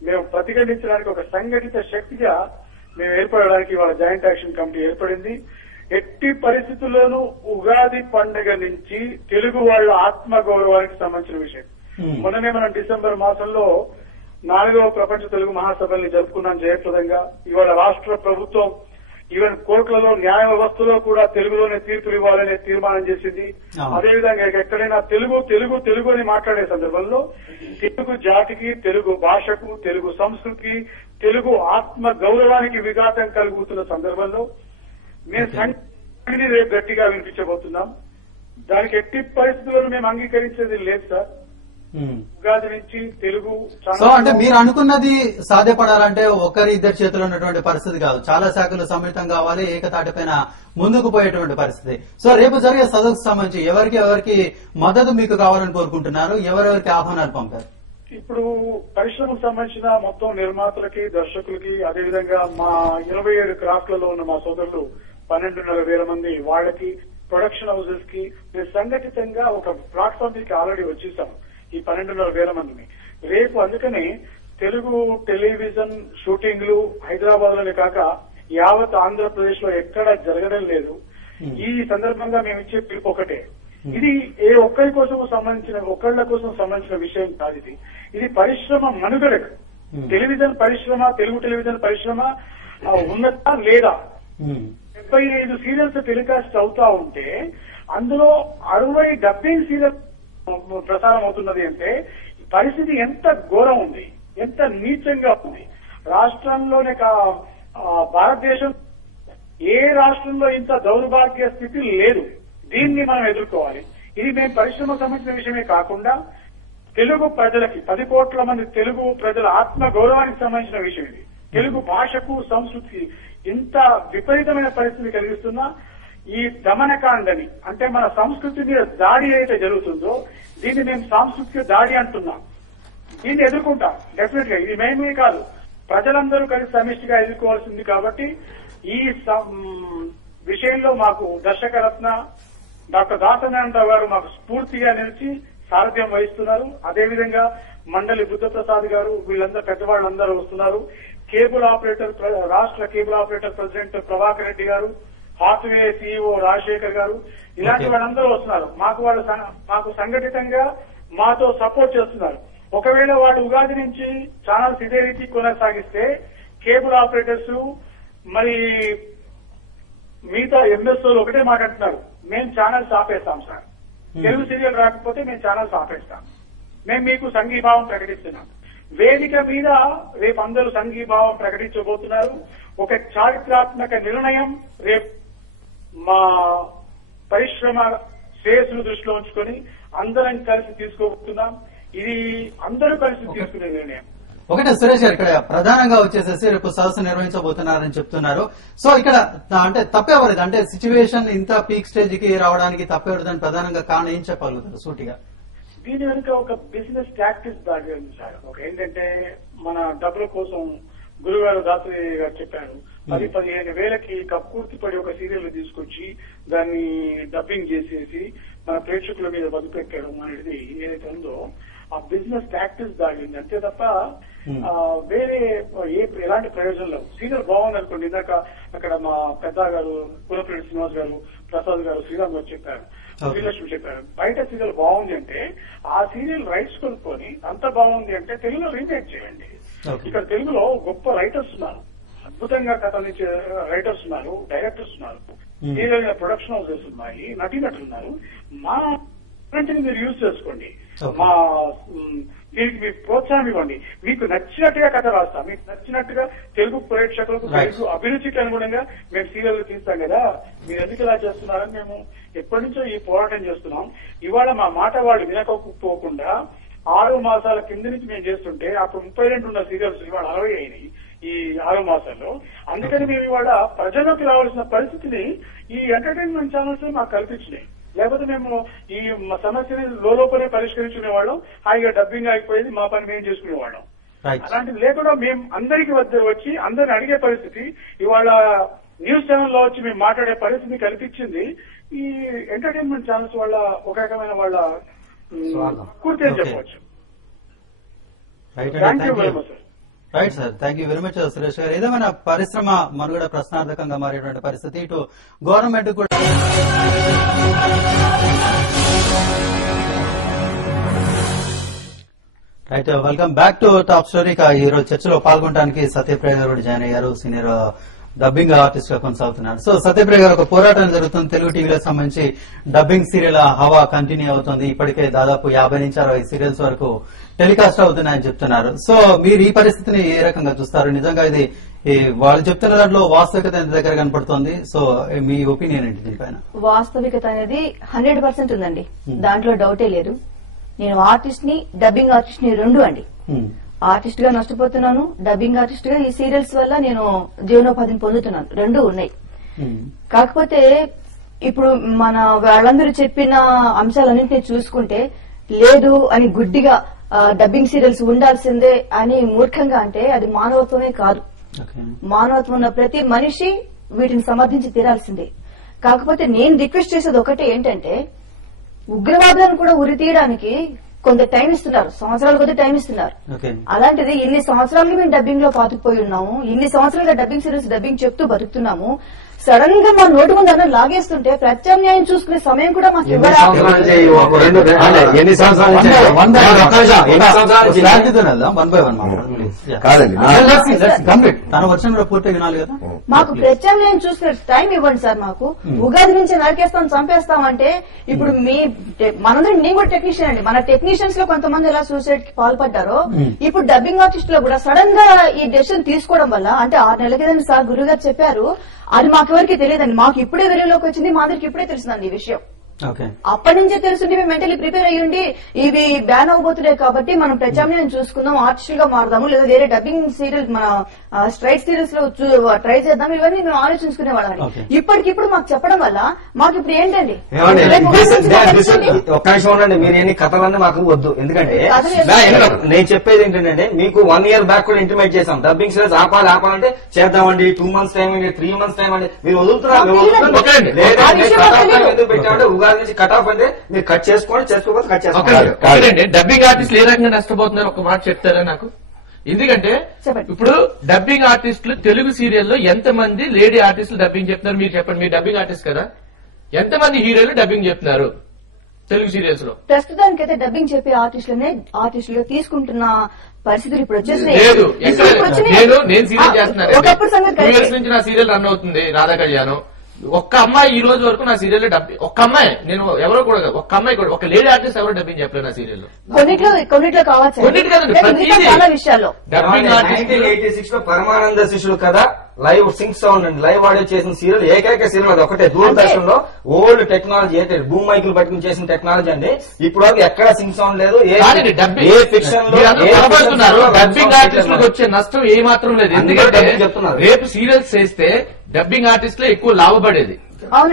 మేము ప్రతిఘటించడానికి ఒక సంఘటిత శక్తిగా మేము ఏర్పడడానికి వాళ్ళ జాయింట్ యాక్షన్ కమిటీ ఏర్పడింది. ఎట్టి పరిస్థితుల్లోనూ ఉగాది పండుగ నుంచి తెలుగు వాళ్ళ ఆత్మ గౌరవానికి సంబంధించిన విషయం. మొన్ననే మనం డిసెంబర్ మాసంలో 4వ ప్రపంచ తెలుగు మహాసభల్ని జరుపుకున్నాం జయప్రదంగా. ఇవాళ రాష్ట్ర ప్రభుత్వం ఈవెన్ కోర్టులలో న్యాయ వ్యవస్థలో కూడా తెలుగులోనే తీర్పులు ఇవ్వాలనే తీర్మానం చేసింది. అదేవిధంగా ఎక్కడైనా తెలుగు అని మాట్లాడే సందర్భంలో తెలుగు జాతికి, తెలుగు భాషకు, తెలుగు సంస్కృతికి, తెలుగు ఆత్మ గౌరవానికి విఘాతం కలుగుతున్న సందర్భంలో మేము సంగతిని రేపు గట్టిగా వినిపించబోతున్నాం. దానికి ఎట్టి పరిస్థితులను మేము అంగీకరించేది లేదు సార్. ఉగాది నుంచి తెలుగు సో అంటే మీరు అనుకున్నది సాధ్యపడాలంటే ఒకరి ఇద్దరి చేతిలో ఉన్నటువంటి పరిస్థితి కాదు, చాలా శాఖలు సమ్మిళితం కావాలి, ఏకతాటిపైన ముందుకు పోయేటువంటి పరిస్థితి. సో రేపు జరిగే సదస్సుకు సంబంధించి ఎవరికి మద్దతు మీకు కావాలని కోరుకుంటున్నారు? ఎవరెవరికి ఆహ్వానాలు పంపారు? ఇప్పుడు పరిశ్రమకు సంబంధించిన మొత్తం నిర్మాతలకి, దర్శకులకి, అదేవిధంగా మా 27 క్రాఫ్ట్లలో ఉన్న మా సోదరులు 12,500 మంది వాళ్ళకి, ప్రొడక్షన్ హౌసెస్ కి మేము సంఘటితంగా ఒక ప్లాట్ఫామ్ కి ఆల్రెడీ వచ్చేసాం ఈ 12,500 మందిని. రేపు అందుకనే తెలుగు టెలివిజన్ షూటింగ్లు హైదరాబాద్ లోనే కాక యావత్ ఆంధ్రప్రదేశ్ లో ఎక్కడా జరగడం లేదు. ఈ సందర్భంగా మేము ఇచ్చే పిలుపు ఒకటే, ఇది ఏ ఒక్కరి కోసం సంబంధించిన విషయం కాదు. ఇది పరిశ్రమ మనుగడకు, టెలివిజన్ పరిశ్రమ, తెలుగు టెలివిజన్ పరిశ్రమ ఉన్నదా లేదా? 75 సీరియల్స్ టెలికాస్ట్ అవుతా ఉంటే అందులో 60 డబ్బింగ్ సీరియల్ ప్రసారం అవుతున్నది అంటే పరిస్థితి ఎంత ఘోరం ఉంది, ఎంత నీచంగా ఉంది. రాష్ట్రంలోనే భారతదేశం ఏ రాష్ట్రంలో ఇంత దౌర్భాగ్య స్థితి లేదు. దీన్ని మనం ఎదుర్కోవాలి. ఇది మేము పరిశ్రమకు సంబంధించిన విషయమే కాకుండా తెలుగు ప్రజలకి, 10 కోట్ల మంది తెలుగు ప్రజల ఆత్మ గౌరవానికి సంబంధించిన విషయం ఇది. తెలుగు భాషకు, సంస్కృతికి ఇంత విపరీతమైన పరిస్థితి కలిగిస్తున్నా ఈ దమనకాండని, అంటే మన సంస్కృతి మీద దాడి అయితే జరుగుతుందో దీన్ని మేము సాంస్కృతిక దాడి అంటున్నాం. దీన్ని ఎదుర్కొంటాం డెఫినెట్ గా. ఇది మేమే కాదు, ప్రజలందరూ కలిసి సమిష్టిగా ఎదుర్కోవాల్సింది. కాబట్టి ఈ విషయంలో మాకు దర్శకరత్న డాక్టర్ దాసనారాయణరావు గారు మాకు స్ఫూర్తిగా నిలిచి సారథ్యం వహిస్తున్నారు. అదేవిధంగా మండలి బుద్ధప్రసాద్ గారు, వీళ్ళందరూ పెద్దవాళ్ళందరూ వస్తున్నారు. కేబుల్ ఆపరేటర్, రాష్ట్ర cable operator president Prabhakar Reddy గారు, హాత్వే సీఈఓ రాజశేఖర్ గారు, ఇలాంటి వాళ్ళందరూ వస్తున్నారు. మాకు సంఘటితంగా మాతో సపోర్ట్ చేస్తున్నారు. ఒకవేళ వాళ్ళు ఉగాది నుంచి ఛానల్స్ ఇదే రీతి కొనసాగిస్తే కేబుల్ ఆపరేటర్స్ మరి మిగతా ఎంఎస్ఓలు ఒకటే మాట్లాడుతున్నారు, మేము ఛానల్స్ ఆపేస్తాం సార్, తెలుగు సీరియల్ రాకపోతే మేము ఛానల్స్ ఆపేస్తాం, మేము మీకు సంఘీభావం ప్రకటిస్తున్నాం. వేదిక మీద రేపు అందరూ సంఘీభావం ప్రకటించబోతున్నారు. ఒక చారిత్రాత్మక నిర్ణయం రేపు మా పరిశ్రమ శ్రేయస్సును దృష్టిలో ఉంచుకొని అందరం కలిసి తీసుకోబోతున్నాం. ఇది అందరూ కలిసి తీసుకునే నిర్ణయం. ఒకటే సురేష్ గారు, ఇక్కడ ప్రధానంగా వచ్చేసేసి రేపు సదస్సు నిర్వహించబోతున్నారని చెప్తున్నారు. సో ఇక్కడ అంటే తప్పేవరది, అంటే సిచ్యువేషన్ ఇంత పీక్ స్టేజ్ కి రావడానికి తప్పేవరదని ప్రధానంగా కారణం ఏం చెప్పగలుగుతారు సూటిగా? దీని వెనుక ఒక బిజినెస్ టాక్టిక్స్ దాడి సార్. ఒక ఏంటంటే మన డబ్బుల కోసం గురుగారు దాత్రి గారు చెప్పారు 10-15 వేలకి కక్కుర్తి పడి ఒక సీరియల్ తీసుకొచ్చి దాన్ని డబ్బింగ్ చేసేసి మన ప్రేక్షకుల మీద బతిపెట్టడం అనేది ఏదైతే ఉందో ఆ బిజినెస్ టాక్టిక్స్ దాగింది అంతే తప్ప వేరే ఎలాంటి ప్రయోజనం లేవు. సీరియల్ బాగుంది అనుకోండి. ఇందాక అక్కడ మా పెద్ద గారు కులపరెడ్డి శ్రీనివాస్ గారు, ప్రసాద్ గారు, శ్రీరామ్ గారు చెప్పారు, శ్రీలక్ష్మి చెప్పారు. బయట సీరియల్ బాగుంది అంటే ఆ సీరియల్ రైట్స్ కొనుక్కొని అంత బాగుంది అంటే తెలుగులో రీమేక్ చేయండి. ఇక్కడ తెలుగులో గొప్ప రైటర్స్ ఉన్నారు, అద్భుతంగా కథలు ఇచ్చే రైటర్స్ ఉన్నారు, డైరెక్టర్స్ ఉన్నారు, సీరియల్ ప్రొడక్షన్ హౌసెస్ ఉన్నాయి, నటీనటులు ఉన్నారు. మా కంటెంట్ మీరు యూజ్ చేసుకోండి, మా దీనికి మీకు ప్రోత్సాహం ఇవ్వండి. మీకు నచ్చినట్టుగా కథ రాస్తాం, మీకు నచ్చినట్టుగా తెలుగు ప్రేక్షకులకు తెలుగు అభిరుచికి అనుగుణంగా మేము సీరియల్ తీస్తాం కదా. మీరు ఎందుకు ఇలా చేస్తున్నారని మేము ఎప్పటి నుంచో ఈ పోరాటం చేస్తున్నాం. ఇవాళ మా మాట వాళ్ళు వినకపోకుండా 6 మాసాల కింద నుంచి మేము చేస్తుంటే అప్పుడు 32 ఉన్న సీరియల్స్ ఇవాళ 60 అయినాయి ఈ 6 మాసాల్లో. అందుకని మేము ఇవాళ ప్రజల్లోకి రావాల్సిన పరిస్థితిని ఈ ఎంటర్టైన్మెంట్ ఛానల్స్ మాకు కల్పించినాయి. లేకపోతే మేము ఈ సమస్యని లోపలే పరిష్కరించుకునేవాళ్ళం, హాయిగా డబ్బింగ్ అయిపోయేది, మా పని మేము చేసుకునేవాళ్ళం. అలాంటిది లేకుండా మేము అందరికి వచ్చి అందరిని అడిగే పరిస్థితి ఇవాళ న్యూస్ ఛానల్ లో వచ్చి మేము మాట్లాడే పరిస్థితి కల్పించింది ఈ ఎంటర్టైన్మెంట్ ఛానల్స్ వల్ల. ఒక రకమైన వాళ్ళ పూర్తి అని చెప్పవచ్చు. Thank you very much sir. Right sir, thank you very much Suresh గారు. ఏదేమైనా పరిశ్రమ మనుగడ ప్రశ్నార్థకంగా మారేటువంటి పరిస్థితి, ఇటు గవర్నమెంట్ కూడా right. Welcome back to top story. ఈ రోజు చర్చలో పాల్గొనడానికి సత్యప్రియ గారు జాయిన్ అయ్యారు, సీనియర్ డబ్బింగ్ ఆర్టిస్ట్ గా కొనసాగుతున్నారు. సో సత్యప్రియ గారు, ఒక పోరాటం జరుగుతుంది తెలుగు టీవీలకు సంబంధించి. డబ్బింగ్ సీరియల్ హవా కంటిన్యూ అవుతుంది. ఇప్పటికే దాదాపు 50 నుంచి 60 సీరియల్స్ వరకు టెలికాస్ట్ అవుతున్నాయని చెప్తున్నారు. సో మీరు ఈ పరిస్థితిని ఏ రకంగా చూస్తారు? నిజంగా ఇది వాళ్ళు చెప్తున్న దాంట్లో వాస్తవికత ఎంత దగ్గర కనపడుతోంది? సో మీ ఒపీనియన్ ఏంటి దీనిపైన? వాస్తవికత అనేది 100% ఉందండి, దాంట్లో డౌటే లేదు. నేను ఆర్టిస్ట్ ని, డబ్బింగ్ ఆర్టిస్ట్ ని రెండు అండి. ఆర్టిస్ట్ గా నష్టపోతున్నాను, డబ్బింగ్ ఆర్టిస్ట్ గా ఈ సీరియల్స్ వల్ల నేను జీవనోపాధిని పొందుతున్నాను, రెండు ఉన్నాయి. కాకపోతే ఇప్పుడు మన వాళ్ళందరూ చెప్పిన అంశాలన్నింటినీ చూసుకుంటే లేదు అని గుడ్డిగా డబ్బింగ్ సీరియల్స్ ఉండాల్సిందే అని మూర్ఖంగా అంటే అది మానవత్వమే కాదు. మానవత్వం ఉన్న ప్రతి మనిషి వీటిని సమర్థించి తీరాల్సిందే. కాకపోతే నేను రిక్వెస్ట్ చేసేది ఒకటే ఏంటంటే, ఉగ్రవాదాన్ని కూడా ఉరి తీయడానికి కొంత టైం ఇస్తున్నారు, సంవత్సరాల కొద్ది టైం ఇస్తున్నారు. అలాంటిది ఇన్ని సంవత్సరాలుగా మేము డబ్బింగ్ లో పాతుకుపోయి ఉన్నాము, ఇన్ని సంవత్సరాలుగా డబ్బింగ్ సీరియల్స్ డబ్బింగ్ చెప్తూ బతుకుతున్నాము. సడన్ గా మా నోటి ముందు అన్న లాగేస్తుంటే ప్రత్యామ్నాయం చూసుకునే సమయం కూడా మాకు మాకు ప్రత్యామ్నాయం చూసుకునే టైం ఇవ్వండి సార్. మాకు ఉగాది నుంచి నరికేస్తాం, చంపేస్తాం అంటే ఇప్పుడు మనందరం, నేను కూడా టెక్నీషియన్ అండి, మన టెక్నీషియన్స్ లో కొంతమంది ఎలా సూసైడ్ కి పాల్పడ్డారో ఇప్పుడు డబ్బింగ్ ఆర్టిస్ట్ లో కూడా సడన్ గా ఈ డెసిషన్ తీసుకోవడం వల్ల, అంటే 6 నెలల కింద సార్ గురువు గారు చెప్పారు, అది మాకెవరికి తెలియదండి, మాకు ఇప్పుడే వెలుగులోకి వచ్చింది, మా అందరికి ఇప్పుడే తెలిసిందండి ఈ విషయం. అప్పటి నుంచే తెలుసుంటే మేము మెంటలీ ప్రిపేర్ అయ్యండి ఇవి బ్యాన్ అవబోతున్నాయి కాబట్టి మనం ప్రత్యామ్నాయం చూసుకుందాం, ఆర్టిస్టులు గా మారదాము, లేదా వేరే డబ్బింగ్ సీరియల్ మన స్ట్రైట్ సీరియల్స్ లో ట్రై చేద్దాం, ఇవన్నీ మేము ఆలోచించుకునే వాళ్ళని. ఇప్పటికిప్పుడు మాకు చెప్పడం వల్ల మాకు ఇప్పుడు ఏంటండి ఒక్క నిమిషం ఉండండి, మీరు ఎన్ని కథలన్నీ మాకు వద్దు. ఎందుకంటే నేను చెప్పేది ఏంటంటే, మీకు 1 year బ్యాక్ కూడా ఇంటిమేట్ చేసాం డబ్బింగ్ సీరియల్స్ ఆపాలంటే చేద్దామండి, 2 months టైం అండి, 3 months టైం అండి, మీరు వదులుతున్నారు. పెట్టామంటే నుంచి కట్ ఆఫ్ అంటే మీరు కట్ చేసుకోండి, చేసుకోకపోతే కట్ చేసుకోండి. డబ్బింగ్ ఆర్టిస్టులు ఏ రకంగా నష్టపోతున్నారు ఒక మాట చెప్తారా నాకు? ఎందుకంటే ఇప్పుడు డబ్బింగ్ ఆర్టిస్టులు తెలుగు సీరియల్లో ఎంతమంది లేడీ ఆర్టిస్టులు డబ్బింగ్ చెప్తున్నారు మీరు చెప్పండి. మీరు డబ్బింగ్ ఆర్టిస్ట్ కదా, ఎంతమంది హీరోలు డబ్బింగ్ చెప్తున్నారు తెలుగు సీరియల్స్ లో? ప్రస్తుతానికైతే డబ్బింగ్ చెప్పే ఆర్టిస్టులుగా తీసుకుంటున్న పరిస్థితులు ఇప్పుడు వచ్చేసినాయి. నేను సీరియల్ చేస్తున్నాను, 2 years నుంచి నా సీరియల్ రన్ అవుతుంది, రాధా కళ్యాణం. ఒక్క అమ్మాయి ఈ రోజు వరకు నా సీరియల్ ఒక్క అమ్మాయి, నేను ఎవరో కూడా ఒక్క అమ్మాయి కూడా, ఒక లేడీ ఆర్టిస్ట్ ఎవరు డబ్బింగ్ చెప్పలేదు నా సీరియల్. కొన్నిట్లో కావచ్చు, కొన్నిటి కదండి, చాలా విషయాల్లో. డబ్బింగ్ ఆర్టిస్ట్ 1986 లో పరమానంద శిష్యుడు కదా లైవ్ సింక్ సౌండ్ అండి, లైవ్ ఆడియో చేసిన సీరియల్ ఏకైక సీరియల్ అది ఒకటే దూరదర్శన్ లో. ఓల్డ్ టెక్నాలజీ అయితే బూమ్ మైకులు పట్టుకుని చేసిన టెక్నాలజీ అండి. ఇప్పుడు వరకు ఎక్కడ సింక్ సౌండ్ లేదు. ఏ ఫిక్షన్ లో డబ్బింగ్ ఆర్టిస్టులకు వచ్చే నష్టం ఏ మాత్రం లేదు. ఎందుకంటే రేపు సీరియల్స్ చేస్తే డబ్బింగ్ ఆర్టిస్టులే ఎక్కువ లాభపడేది.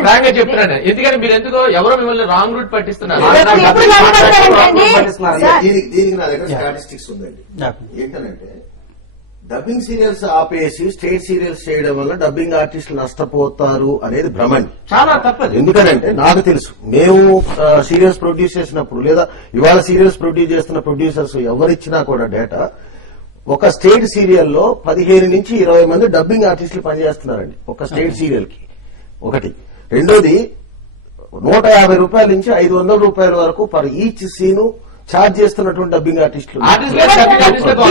ఫ్రాంక్ గా చెప్తున్నాను. ఎందుకంటే మీరు ఎందుకో ఎవరో మిమ్మల్ని రాంగ్ రూట్ పట్టిస్తున్నారు. దీనికి నా దగ్గర స్టాటిస్టిక్స్ ఉందండి. ఏంటంటే డబ్బింగ్ సీరియల్స్ ఆపేసి స్టేట్ సీరియల్స్ చేయడం వల్ల డబ్బింగ్ ఆర్టిస్టులు నష్టపోతారు అనేది భ్రమండి. చాలా తప్పదు. ఎందుకంటే నాకు తెలుసు, మేము సీరియల్స్ ప్రొడ్యూస్ చేసినప్పుడు లేదా ఇవాళ సీరియల్స్ ప్రొడ్యూస్ చేస్తున్న ప్రొడ్యూసర్స్ ఎవరిచ్చినా కూడా డేటా, ఒక స్టేట్ సీరియల్లో 15 నుంచి 20 మంది డబ్బింగ్ ఆర్టిస్టులు పనిచేస్తున్నారండి ఒక స్టేట్ సీరియల్ కి. ఒకటి. రెండోది 150 రూపాయల నుంచి 500 రూపాయల వరకు పర్ ఈచ్ సీను ఛార్జ్ చేస్తున్నటువంటి డబ్బింగ్ ఆర్టిస్టులు.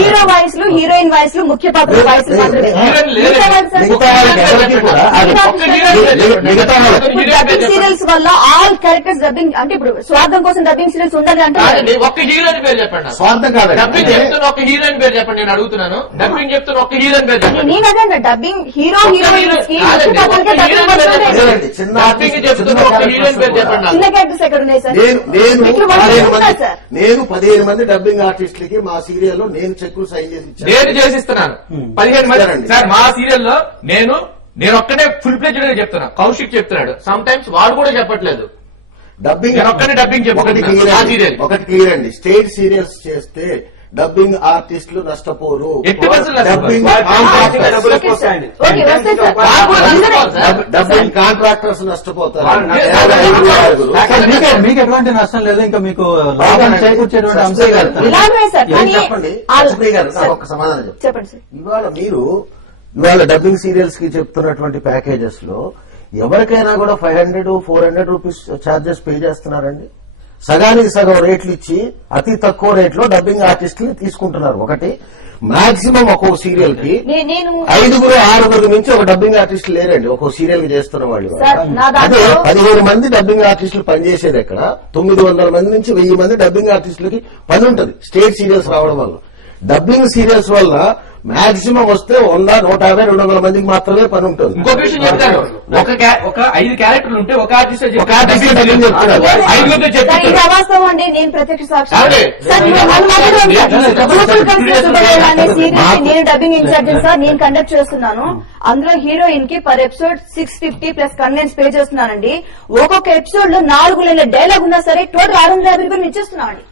హీరో వాయిస్లు, హీరోయిన్ వాయిస్లు, ముఖ్య పాత్ర వాయిస్లు మాత్రమే. డబ్బింగ్ సీరియల్స్ వల్ల ఆల్ క్యారెక్టర్స్ డబ్బింగ్ అంటే ఇప్పుడు స్వార్థం కోసం డబ్బింగ్ సీరియల్స్ ఉండాలి అంటే ఒక్క హీరోయిన్ పేరు చెప్పండి. స్వార్థం కాదు. డబ్బింగ్ చెప్తున్న ఒక్క హీరోయిన్ పేరు చెప్పండి. నేను అడుగుతున్నాను. డబ్బింగ్ చెప్తున్న ఒక్క హీరోయిన్ పేరు చెప్పండి. నేను అదే డబ్బింగ్ హీరో హీరోయిన్స్ కి డబ్బింగ్ చెప్తున్న ఒక్క హీరోయిన్ పేరు చెప్పండి. చిన్న క్యారెక్టర్స్ ఎక్కడ ఉన్నాయి సార్? నేను 15 మంది డబ్బింగ్ ఆర్టిస్టులకి మా సీరియల్లో నేను చెక్కులు సైన్ చేసి నేను చేసిస్తున్నాను. 15 మంది సార్ మా సీరియల్లో నేను ఒక్కనే ఫుల్ ప్లేజ్ గా చెప్తున్నా. కౌశిక్ చెప్తున్నాడు. సమ్ టైమ్స్ వాడు కూడా చెప్పట్లేదు. డబ్బింగ్ ఒక్కనే డబ్బింగ్ ఒకటి క్లియర్ అండి. స్టేట్ సీరియల్స్ చేస్తే డబ్బింగ్ ఆర్టిస్టులు నష్టపోరు. డబ్బింగ్ కాంట్రాక్టర్స్ నష్టపోతారు. మీకు ఎటువంటి నష్టం లేదు. ఇంకా మీకు లాభం చేకూర్చేటువంటి అంశం చెప్పండి. ఒక సమాధానం చెప్పండి. ఇవాళ డబ్బింగ్ సీరియల్స్ కి చెప్తున్నటువంటి ప్యాకేజెస్ లో ఎవరికైనా కూడా 500-400 రూపీస్ ఛార్జెస్ పే చేస్తున్నారండి. సగానికి సగం రేట్లు ఇచ్చి అతి తక్కువ రేట్లో డబ్బింగ్ ఆర్టిస్టులు తీసుకుంటున్నారు. ఒకటి. మాక్సిమం ఒక్కో సీరియల్ కి 5-6 నుంచి ఒక డబ్బింగ్ ఆర్టిస్ట్ లేరండి ఒక్కో సీరియల్ కి చేస్తున్న వాళ్ళు. అదే 15 మంది డబ్బింగ్ ఆర్టిస్టులు పనిచేసేది ఎక్కడ 900 మంది నుంచి 1000 మంది డబ్బింగ్ ఆర్టిస్టులకి పని ఉంటుంది స్టేట్ సీరియల్స్ రావడం వల్ల. డబ్బింగ్ సీరియల్స్ వల్ల మాక్సిమం వస్తే 100-150-200 మందికి మాత్రమే పని ఉంటుంది. ఇంకొక విషయం చెప్తాను. ఒక 5 క్యారెక్టర్లు ఉంటే ఒక ఆర్టిస్ట్ అవాస్తవం అండి. నేను ప్రత్యక్ష సాక్షి. నేను డబ్బింగ్ ఇన్ఛార్జ్ సార్. నేను కండక్ట్ చేస్తున్నాను. అందులో హీరోయిన్ కి per episode 650 plus conveyance pay చేస్తున్నానండి. ఒక్కొక్క ఎపిసోడ్ లో 4 లైన్ల డైలాగ్ ఉన్నా సరే టోటల్ 650 రూపాయలు ఇచ్చేస్తున్నామండి.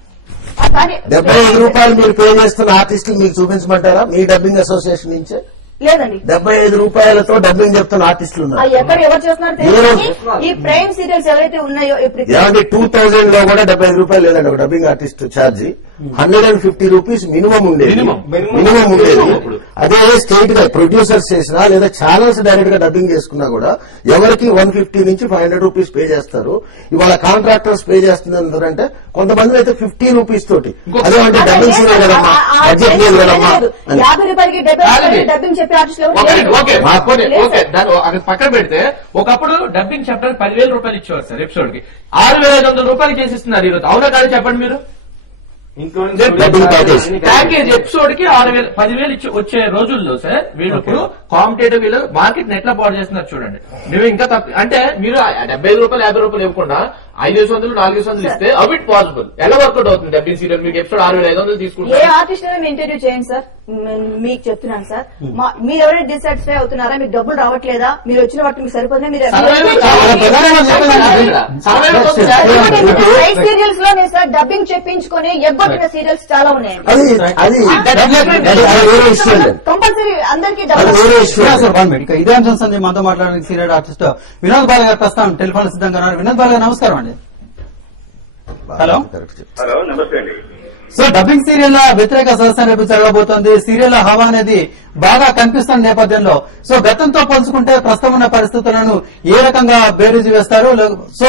75 రూపాయలు మీరు పే చేస్తున్న ఆర్టిస్టులు మీకు చూపించమంటారా మీ డబ్బింగ్ అసోసియేషన్ నుంచే? లేదండి. 75 రూపాయలతో డబ్బింగ్ చెప్తున్న ఆర్టిస్టులు ఉన్నారు. ఎక్కడ ఎవరు చేస్తున్నారు? ఈ ప్రైమ్ సీరియల్స్ ఎవరైతే ఉన్నాయో 2000 లో కూడా 75 రూపాయలు లేదండి ఒక dubbing artist charge. 150 rupees minimum ఉండేది. అదే స్టేట్ గా ప్రొడ్యూసర్స్ చేసినా లేదా ఛానల్స్ డైరెక్ట్ గా డబ్బింగ్ చేసుకున్నా కూడా ఎవరికి 150 నుంచి 500 రూపీస్ పే చేస్తారు. ఇవాళ కాంట్రాక్టర్స్ పే చేస్తున్నారు అంటే కొంతమంది అయితే 50 రూపీస్ తోటి. అదే అంటే డబ్బింగ్ సీరియల్ కదమ్మా, బడ్జెట్ లేదు కదమ్మా. 50 రూపాయలకి డబ్బింగ్ చెప్పే ఆర్టిస్టులు పక్కన పెడితే ఒకప్పుడు డబ్బింగ్ చెప్పడానికి 10,000 రూపాయలు ఇచ్చేవారు సార్ ఎపిసోడ్ కి. 6,500 రూపాయలు చేసిస్తున్నారు ఈరోజు. అవునా కాదు చెప్పండి మీరు. ప్యాకేజ్ ఎపిసోడ్ కి 10,000 ఇచ్చి వచ్చే రోజుల్లో సార్ వీళ్ళు ఇప్పుడు కాంపిటేటివ్ వీళ్ళు మార్కెట్ ఎట్లా పాడు చేస్తున్నారు చూడండి. మేము ఇంకా అంటే మీరు 75 రూపాయలు 50 రూపాయలు ఇవ్వకుండా 500-400 ఇస్తే అవిట్ పాసిబుల్. ఎలా వర్కౌట్ అవుతుంది డబ్బింగ్ సీరియల్? మీకు ఎపిసోడ్ 6,500 తీసుకుంటారు. ఏ ఆర్టిస్ట్ ఇంటర్వ్యూ చేయండి సార్. మీకు చెప్తున్నాను సార్. మీరు ఎవరైనా డిసాటిస్ఫై అవుతున్నారా? మీకు డబ్బులు రావట్లేదా? మీరు వచ్చిన వాటికి మీకు సరిపోతుంది. మీరు సీరియల్స్ లో నేను సార్ డబ్బింగ్ చెప్పించుకొని ఎగ్గొట్టిన సీరియల్స్ చాలా ఉన్నాయండి. కంపల్సరీ అందరికీ డబ్బులు. ఇదే అంశం సంది మనతో మాట్లాడడానికి సీరియల్ ఆర్టిస్ట్ వినోద్ బాల గారు ప్రస్తుతం టెలిఫోన్ సిద్ధంగా ఉన్నారు. వినోద్ బాల గారు నమస్కారం అండి. హలో నమస్తే అండి. సో డబ్బింగ్ సీరియల్ వ్యతిరేక సదస్సు రేపు జరగబోతోంది. సీరియల్ హవా అనేది బాగా కనిపిస్తున్న నేపథ్యంలో సో గతంతో పోల్చుకుంటే ప్రస్తుతం ఉన్న పరిస్థితులను ఏ రకంగా బేరీజు వేస్తారు? సో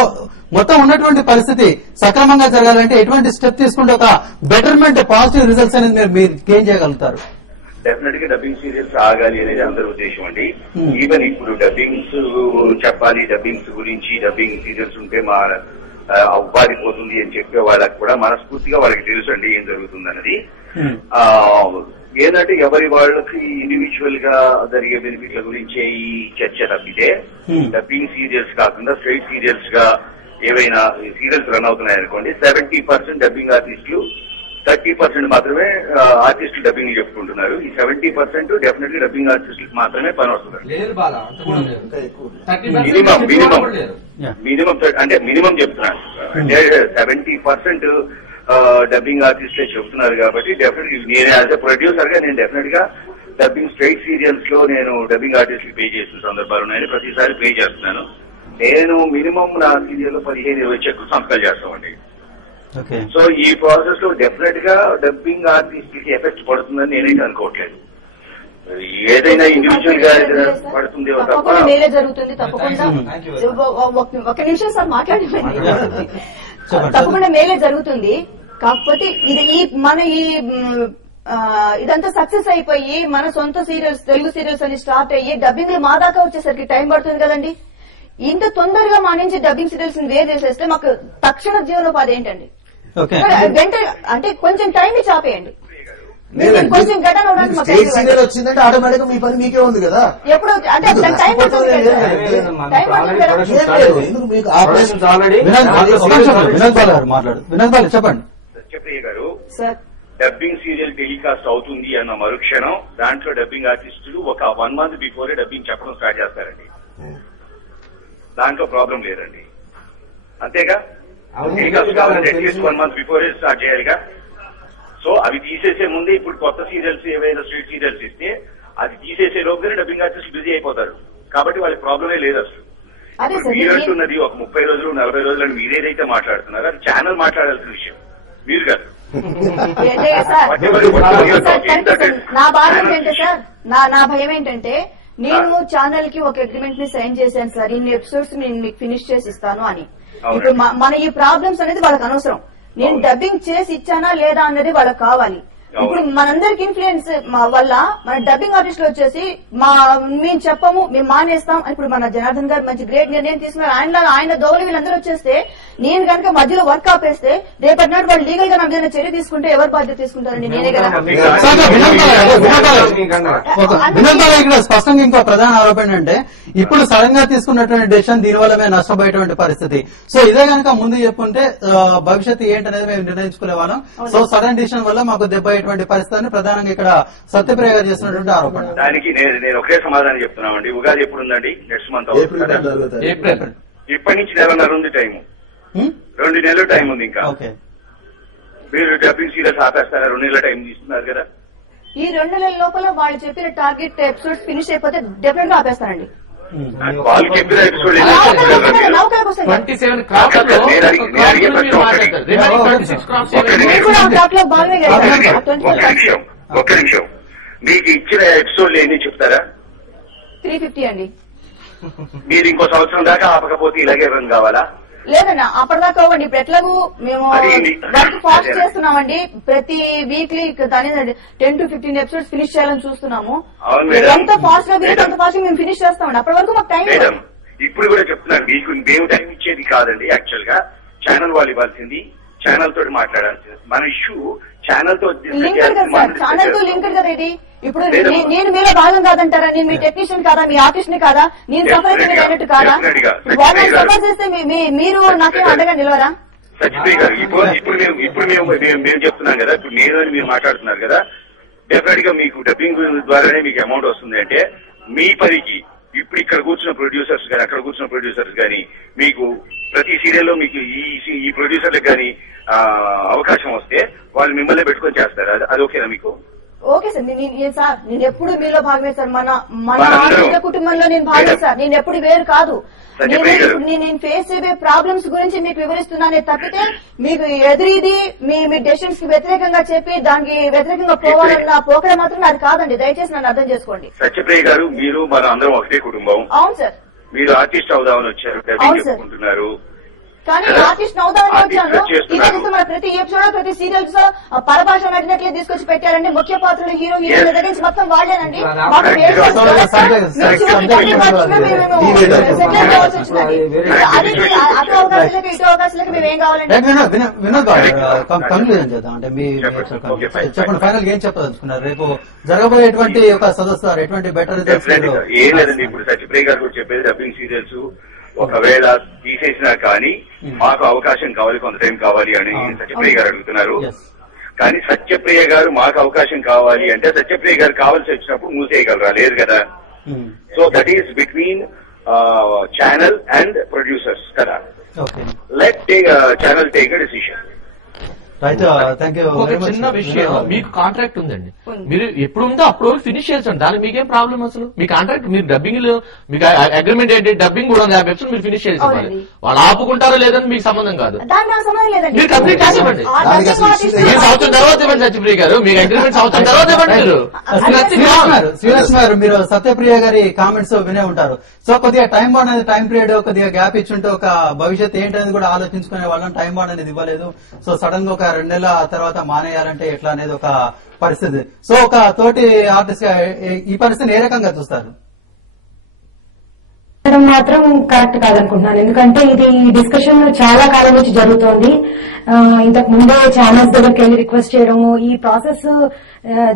మొత్తం ఉన్నటువంటి పరిస్థితి సక్రమంగా జరగాలంటే ఎటువంటి స్టెప్ తీసుకుంటే ఒక బెటర్మెంట్ పాజిటివ్ రిజల్ట్స్ అనేది మీరు గెయిన్ చేయగలుగుతారు? డెఫినెట్ గా డబ్బింగ్ సీరియల్స్ ఆగాలి అనేది అందరి ఉద్దేశం అండి. ఈవెన్ ఇప్పుడు డబ్బింగ్స్ చెప్పాలి, డబ్బింగ్స్ గురించి డబ్బింగ్ సీరియల్స్ ఉంటే ఉపాధి పోతుంది అని చెప్పే వాళ్ళకి కూడా మనస్ఫూర్తిగా వాళ్ళకి తెలుసు అండి ఏం జరుగుతుందన్నది. ఏంటంటే ఎవరి వాళ్ళకి ఇండివిజువల్ గా జరిగే బెనిఫిట్ల గురించే ఈ చర్చ తప్పితే డబ్బింగ్ సీరియల్స్ కాకుండా స్ట్రైట్ సీరియల్స్ గా ఏవైనా సీరియల్స్ రన్ అవుతున్నాయనుకోండి, 70% డబ్బింగ్ ఆర్టిస్టులు, 30% మాత్రమే ఆర్టిస్టులు డబ్బింగ్ చెప్పుకుంటున్నారు. ఈ 70% డెఫినెట్లీ డబ్బింగ్ ఆర్టిస్టులకు మాత్రమే పని వస్తుంది. మినిమం అంటే మినిమం చెప్తున్నాను అంటే 70% డబ్బింగ్ ఆర్టిస్టే చెప్తున్నారు కాబట్టి డెఫినెట్లీ నేను యాజ్ ఎ ప్రొడ్యూసర్ గా నేను డెఫినెట్ గా డబ్బింగ్ స్ట్రైట్ సీరియల్స్ లో నేను డబ్బింగ్ ఆర్టిస్ట్ పే చేసిన సందర్భాలు ఉన్నాయి, ప్రతిసారి పే చేస్తున్నాను. నేను మినిమం నా సీరియల్ 15-20 చెక్కులు సంతకాలు చేస్తామండి. సో ఈ ప్రాసెస్ లో డెఫినెట్ గా డబ్బింగ్ ఆర్టిస్ట్ కి ఎఫెక్ట్ పడుతుందని నేనైతే అనుకోవట్లేదు. ఏదైనా ఇండివిజువల్ గా పడుతుంది తప్ప మేలే జరుగుతుంది. తప్పకుండా ఒక నిమిషం సార్ మాట్లాడి తప్పకుండా మేలే జరుగుతుంది. కాకపోతే ఇది మన ఇదంతా సక్సెస్ అయిపోయి మన సొంత సీరియల్స్ తెలుగు సీరియల్స్ అని స్టార్ట్ అయ్యి డబ్బింగ్ మా దాకా వచ్చేసరికి టైం పడుతుంది కదండి. ఇంత తొందరగా మా నుంచి డబ్బింగ్ సీరియల్స్ వేరు చేసేస్తే మాకు తక్షణ జీవనోపాధి ఏంటండి? వెంటనే అంటే కొంచెం టైం ఇచ్చి ఆపేయండి. కొంచెం గడన సీరియల్ వచ్చిందంటే ఆటోమేటిక్ మీ పని మీకే ఉంది కదా. ఎప్పుడు అంటే టైం పడుతుంది చెప్పండి. సత్యప్రియ గారు, డబ్బింగ్ సీరియల్ టెలికాస్ట్ అవుతుంది అన్న మరుక్షణం దాంట్లో డబ్బింగ్ ఆర్టిస్టులు ఒక 1 month బిఫోరే డబ్బింగ్ చెప్పడం స్టార్ట్ చేస్తారండి. దాంట్లో ప్రాబ్లం లేదండి. అంతేగా, టెలికాస్ట్ కావాలంటే అట్లీస్ట్ 1 month బిఫోరే స్టార్ట్ చేయాలిగా. సో అవి తీసేసే ముందే ఇప్పుడు కొత్త సీరియల్స్ ఏవైనా స్ట్రీట్ సీరియల్స్ ఇస్తే అది తీసేసే లోపుగానే డబ్బింగ్ ఆర్టిస్ట్ బిజీ అయిపోతారు. కాబట్టి వాళ్ళకి ప్రాబ్లమే లేదు అసలు. మీరు అంటున్నది ఒక 30 రోజులు 40 రోజులు అని మీరేదైతే మాట్లాడుతున్నారో అది ఛానల్ మాట్లాడాల్సిన విషయం, మీరు కాదు. నా బాధ ఏంటంటే సార్, నా భయం ఏంటంటే నేను ఛానల్ కి ఒక అగ్రిమెంట్ ని సైన్ చేశాను సార్, ఇన్ని ఎపిసోడ్స్ నేను మీకు ఫినిష్ చేసి ఇస్తాను అని. ఇప్పుడు మన ఈ ప్రాబ్లమ్స్ అనేది వాళ్ళకి అనవసరం. నేను డబ్బింగ్ చేసి ఇచ్చానా లేదా అనేది వాళ్ళకి కావాలి. ఇప్పుడు మనందరికి ఇన్ఫ్లుయెన్స్ వల్ల మన డబ్బింగ్ ఆర్టిస్టులు వచ్చేసి మేము చెప్పము, మేము మానేస్తాం అని ఇప్పుడు మన జనార్దన్ గారు మంచి గ్రేట్ నిర్ణయం తీసుకున్నారు. ఆయన దోవలు వీళ్ళందరూ వచ్చేస్తే నేను కనుక మధ్యలో వర్క్ ఆపేస్తే రేపటి నాడు వాళ్ళు లీగల్ గా నా మీద చర్య తీసుకుంటే ఎవరు బాధ్యత తీసుకుంటారండి? నేనే కదా. ఇక్కడ స్పష్టంగా ఇంకో ప్రధాన ఆరోపణ ఏంటంటే ఇప్పుడు సడన్ గా తీసుకున్నటువంటి డెసిషన్ దీనివల్ల మేము నష్టపోయేటువంటి పరిస్థితి. సో ఇదే కనుక ముందు చెప్పుంటే భవిష్యత్తు ఏంటనేది మేము నిర్ణయించుకునే వాళ్ళం. సో సడన్ డిసిషన్ వల్ల మాకు దెబ్బ అయ్యేటువంటి పరిస్థితిని ప్రధానంగా ఇక్కడ సత్యప్రియ గారు చేస్తున్నటువంటి ఆరోపణ. దానికి నేను ఒకే సమాధానం చెప్తున్నామండి. ఉగాది ఎప్పుడు ఉందండి? Next month April. ఇప్పటి నుంచి 1.5 నెలలు ఉంది టైము, 2 నెలలు టైం ఉంది. ఇంకా మీరు డబ్బింగ్ సీరియల్స్ ఆపేస్తారా? 2 నెలల టైం తీసుకున్నారు కదా. ఈ 2 నెలల లోపల వాళ్ళు చెప్పిన టార్గెట్ ఎపిసోడ్స్ ఫినిష్ అయిపోతే డెఫినెట్ గా ఆపేస్తారండి. వాళ్ళు చెప్పిన ఎపిసోడ్ ఒక్క నిమిషం, మీకు ఇచ్చిన ఎపిసోడ్లు ఎన్ని చెప్తారా? 350 అండి. మీరు ఇంకో సంవత్సరం దాకా ఆపకపోతే ఇలాగే రన్ కావాలా? లేదన్నా, అప్పటిదాకా అవ్వండి. ఇప్పుడు ఎట్లాగూ మేము వర్క్ ఫాస్ట్ చేస్తున్నామండి. ప్రతి వీక్లీ 10 to 15 ఎపిసోడ్స్ ఫినిష్ చేయాలని చూస్తున్నాము. ఎంత ఫాస్ట్ గా వీక్ అంత ఫాస్ట్ మేము ఫినిష్ చేస్తామండి. అప్పటి వరకు మాకు టైం లేదు. ఇప్పుడు కూడా చెప్తున్నాను, మీకు మేము టైం ఇచ్చేది కాదండి. యాక్చువల్ గా ఛానల్ వాళ్ళు ఇవ్వాల్సింది, ఛానల్ తోటి మాట్లాడాల్సింది. మన ఇష్యూ ఛానల్ తో లింక్డ్ కదా సార్, ఛానల్ తో లింక్డ్ కదా ఇది. ఇప్పుడు నేను మీలో భాగం కాదంటారా? నేను మీ టెక్నీషియన్ కాదా? మీ ఆర్టిస్ట్ ని కాదా? నేను సఫర్ అయితే డైరెక్ట్ కాదా? వాళ్ళని సఫర్ చేస్తే మీరు నాకేం అడ్డగా నిలవరా? సత్యప్రియ గారు, ఇప్పుడు మేము చెప్తున్నాం కదా, ఇప్పుడు నేను మీరు మాట్లాడుతున్నారు కదా, డెఫినెట్ గా మీకు డబ్బింగ్ ద్వారానే మీకు అమౌంట్ వస్తుంది. అంటే మీ పనికి ఇప్పుడు ఇక్కడ కూర్చున్న ప్రొడ్యూసర్స్ కానీ అక్కడ కూర్చున్న ప్రొడ్యూసర్స్ కానీ మీకు ప్రతి సీరియల్లో మీకు ఈ ప్రొడ్యూసర్లకు కానీ అవకాశం వస్తే వాళ్ళు మిమ్మల్ని పెట్టుకొని చేస్తారు. అది ఓకేనా మీకు? Okay sir. నేను ఎప్పుడు మీలో భాగమే సార్. మన ఆర్థిక కుటుంబంలో నేను భాగమే సార్. నేను ఎప్పుడు వేరు కాదు. నేను ఫేస్ చేయే ప్రాబ్లమ్స్ గురించి మీకు వివరిస్తున్నానే తప్పితే మీకు ఎదురీది మీ డెసిషన్స్ కి వ్యతిరేకంగా చెప్పి దానికి వ్యతిరేకంగా పోవాలన్న పోకడ మాత్రం అది కాదండి. దయచేసి నన్ను అర్థం చేసుకోండి. సత్యప్రియ గారు, మీరు మన అందరం ఒకటే కుటుంబం. అవును సార్. మీరు ఆర్టిస్ట్ అవుదామని వచ్చారు, డబ్బింగ్ చెప్పుకుంటున్నారు. కానీ ఆర్టిస్ట్ అవుదామని వచ్చాను. ఇదే మన ప్రతి ఎపిసోడ్ ప్రతి సీరియల్స్ పరభాష నడినట్లే తీసుకొచ్చి పెట్టారండి. ముఖ్య పాత్రలు హీరో హీరోయిన్ దగ్గర నుంచి మొత్తం వాళ్ళేనండి. మాకు అటు అవకాశాలకు ఇటు అవకాశాలకు మేము ఏం కావాలండి? వినోద్ కంక్లూజన్ చేద్దాం. అంటే మీ చెప్పండి, ఫైనల్ ఏం చెప్పదలుచుకున్నారు? రేపు జరగబోయేటువంటి ఒక సదస్సు ఎటువంటి బెటర్ ఏం లేదండి. ఇప్పుడు సత్యప్రియ గారు కూడా చెప్పేది డబ్బింగ్ సీరియల్స్ ఒకవేళ తీసేసినా కానీ మాకు అవకాశం కావాలి, కొంత టైం కావాలి అని సత్యప్రియ గారు అడుగుతున్నారు. కానీ సత్యప్రియ గారు మాకు అవకాశం కావాలి అంటే సత్యప్రియ గారు కావాల్సి వచ్చినప్పుడు మూసేయగలరా? లేదు కదా. So that is between channel and producers కదా. Let take channel take a decision. ఒక చిన్న విషయం, మీకు కాంట్రాక్ట్ ఉందండి, మీరు ఎప్పుడు ఉందో అప్పుడు ఫినిష్ చేయండి. దానికి మీకేం ప్రాబ్లం? అసలు మీ కాంట్రాక్ట్, మీరు డబ్బింగ్ మీకు అగ్రిమెంట్ ఏంటి? డబ్బింగ్ కూడా 50 ఎపిసోడ్ మీరు ఫినిష్ చేసేవాళ్ళు. వాళ్ళు ఆపుకుంటారో లేదని మీకు సంబంధం కాదు, మీరు కంప్లీట్ చేసేవండి. మీరు సంవత్సరం తర్వాత ఇవ్వండి సత్యప్రియ గారు, మీకు అగ్రిమెంట్ సంవత్సరం తర్వాత ఇవ్వండి. శ్రీలక్ష్మి గారు, మీరు సత్యప్రియ గారి కామెంట్స్ వినే ఉంటారు. సో కొద్దిగా టైం బాండ్ అనేది, టైం పీరియడ్ కొద్దిగా గ్యాప్ ఇచ్చుంటే ఒక భవిష్యత్ ఏంటనేది కూడా ఆలోచించుకునే వాళ్ళం. టైం బాండ్ అనేది ఇవ్వలేదు. సో సడన్ గా ఒక 2 నెలల తర్వాత మానేయాలంటే ఎట్లా అనేది ఒక పరిస్థితి. సో ఒక తోటి ఆర్టిస్ట్ గా ఈ పరిస్థితిని ఏ రకంగా చూస్తారు? మాత్రం కరెక్ట్ కాదనుకుంటున్నాను. ఎందుకంటే ఇది డిస్కషన్ చాలా కాలం నుంచి జరుగుతోంది. ఇంతకు ముందే ఛానల్స్ దగ్గరికి వెళ్లి రిక్వెస్ట్ చేయడము, ఈ ప్రాసెస్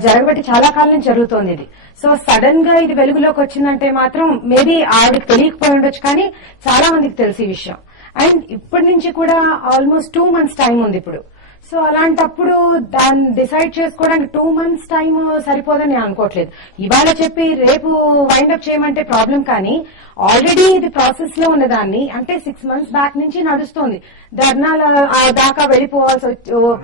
జరగబట్టి చాలా కాలం నుంచి జరుగుతోంది ఇది. సో సడన్ గా ఇది వెలుగులోకి వచ్చిందంటే మాత్రం మేబీ ఆవిడకి తెలియకపోయి ఉండొచ్చు, కానీ చాలా మందికి తెలిసి ఈ విషయం. అండ్ ఇప్పటి నుంచి కూడా ఆల్మోస్ట్ 2 months టైం ఉంది ఇప్పుడు. సో అలాంటప్పుడు దాన్ని డిసైడ్ చేసుకోవడానికి 2 months టైం సరిపోదని నేను అనుకోవట్లేదు. ఇవాళ చెప్పి రేపు వైండప్ చేయమంటే ప్రాబ్లం, కానీ ఆల్రెడీ ఇది ప్రాసెస్ లో ఉన్నదాన్ని, అంటే 6 months బ్యాక్ నుంచి నడుస్తోంది. ధర్నాల దాకా వెళ్లిపోవాల్సి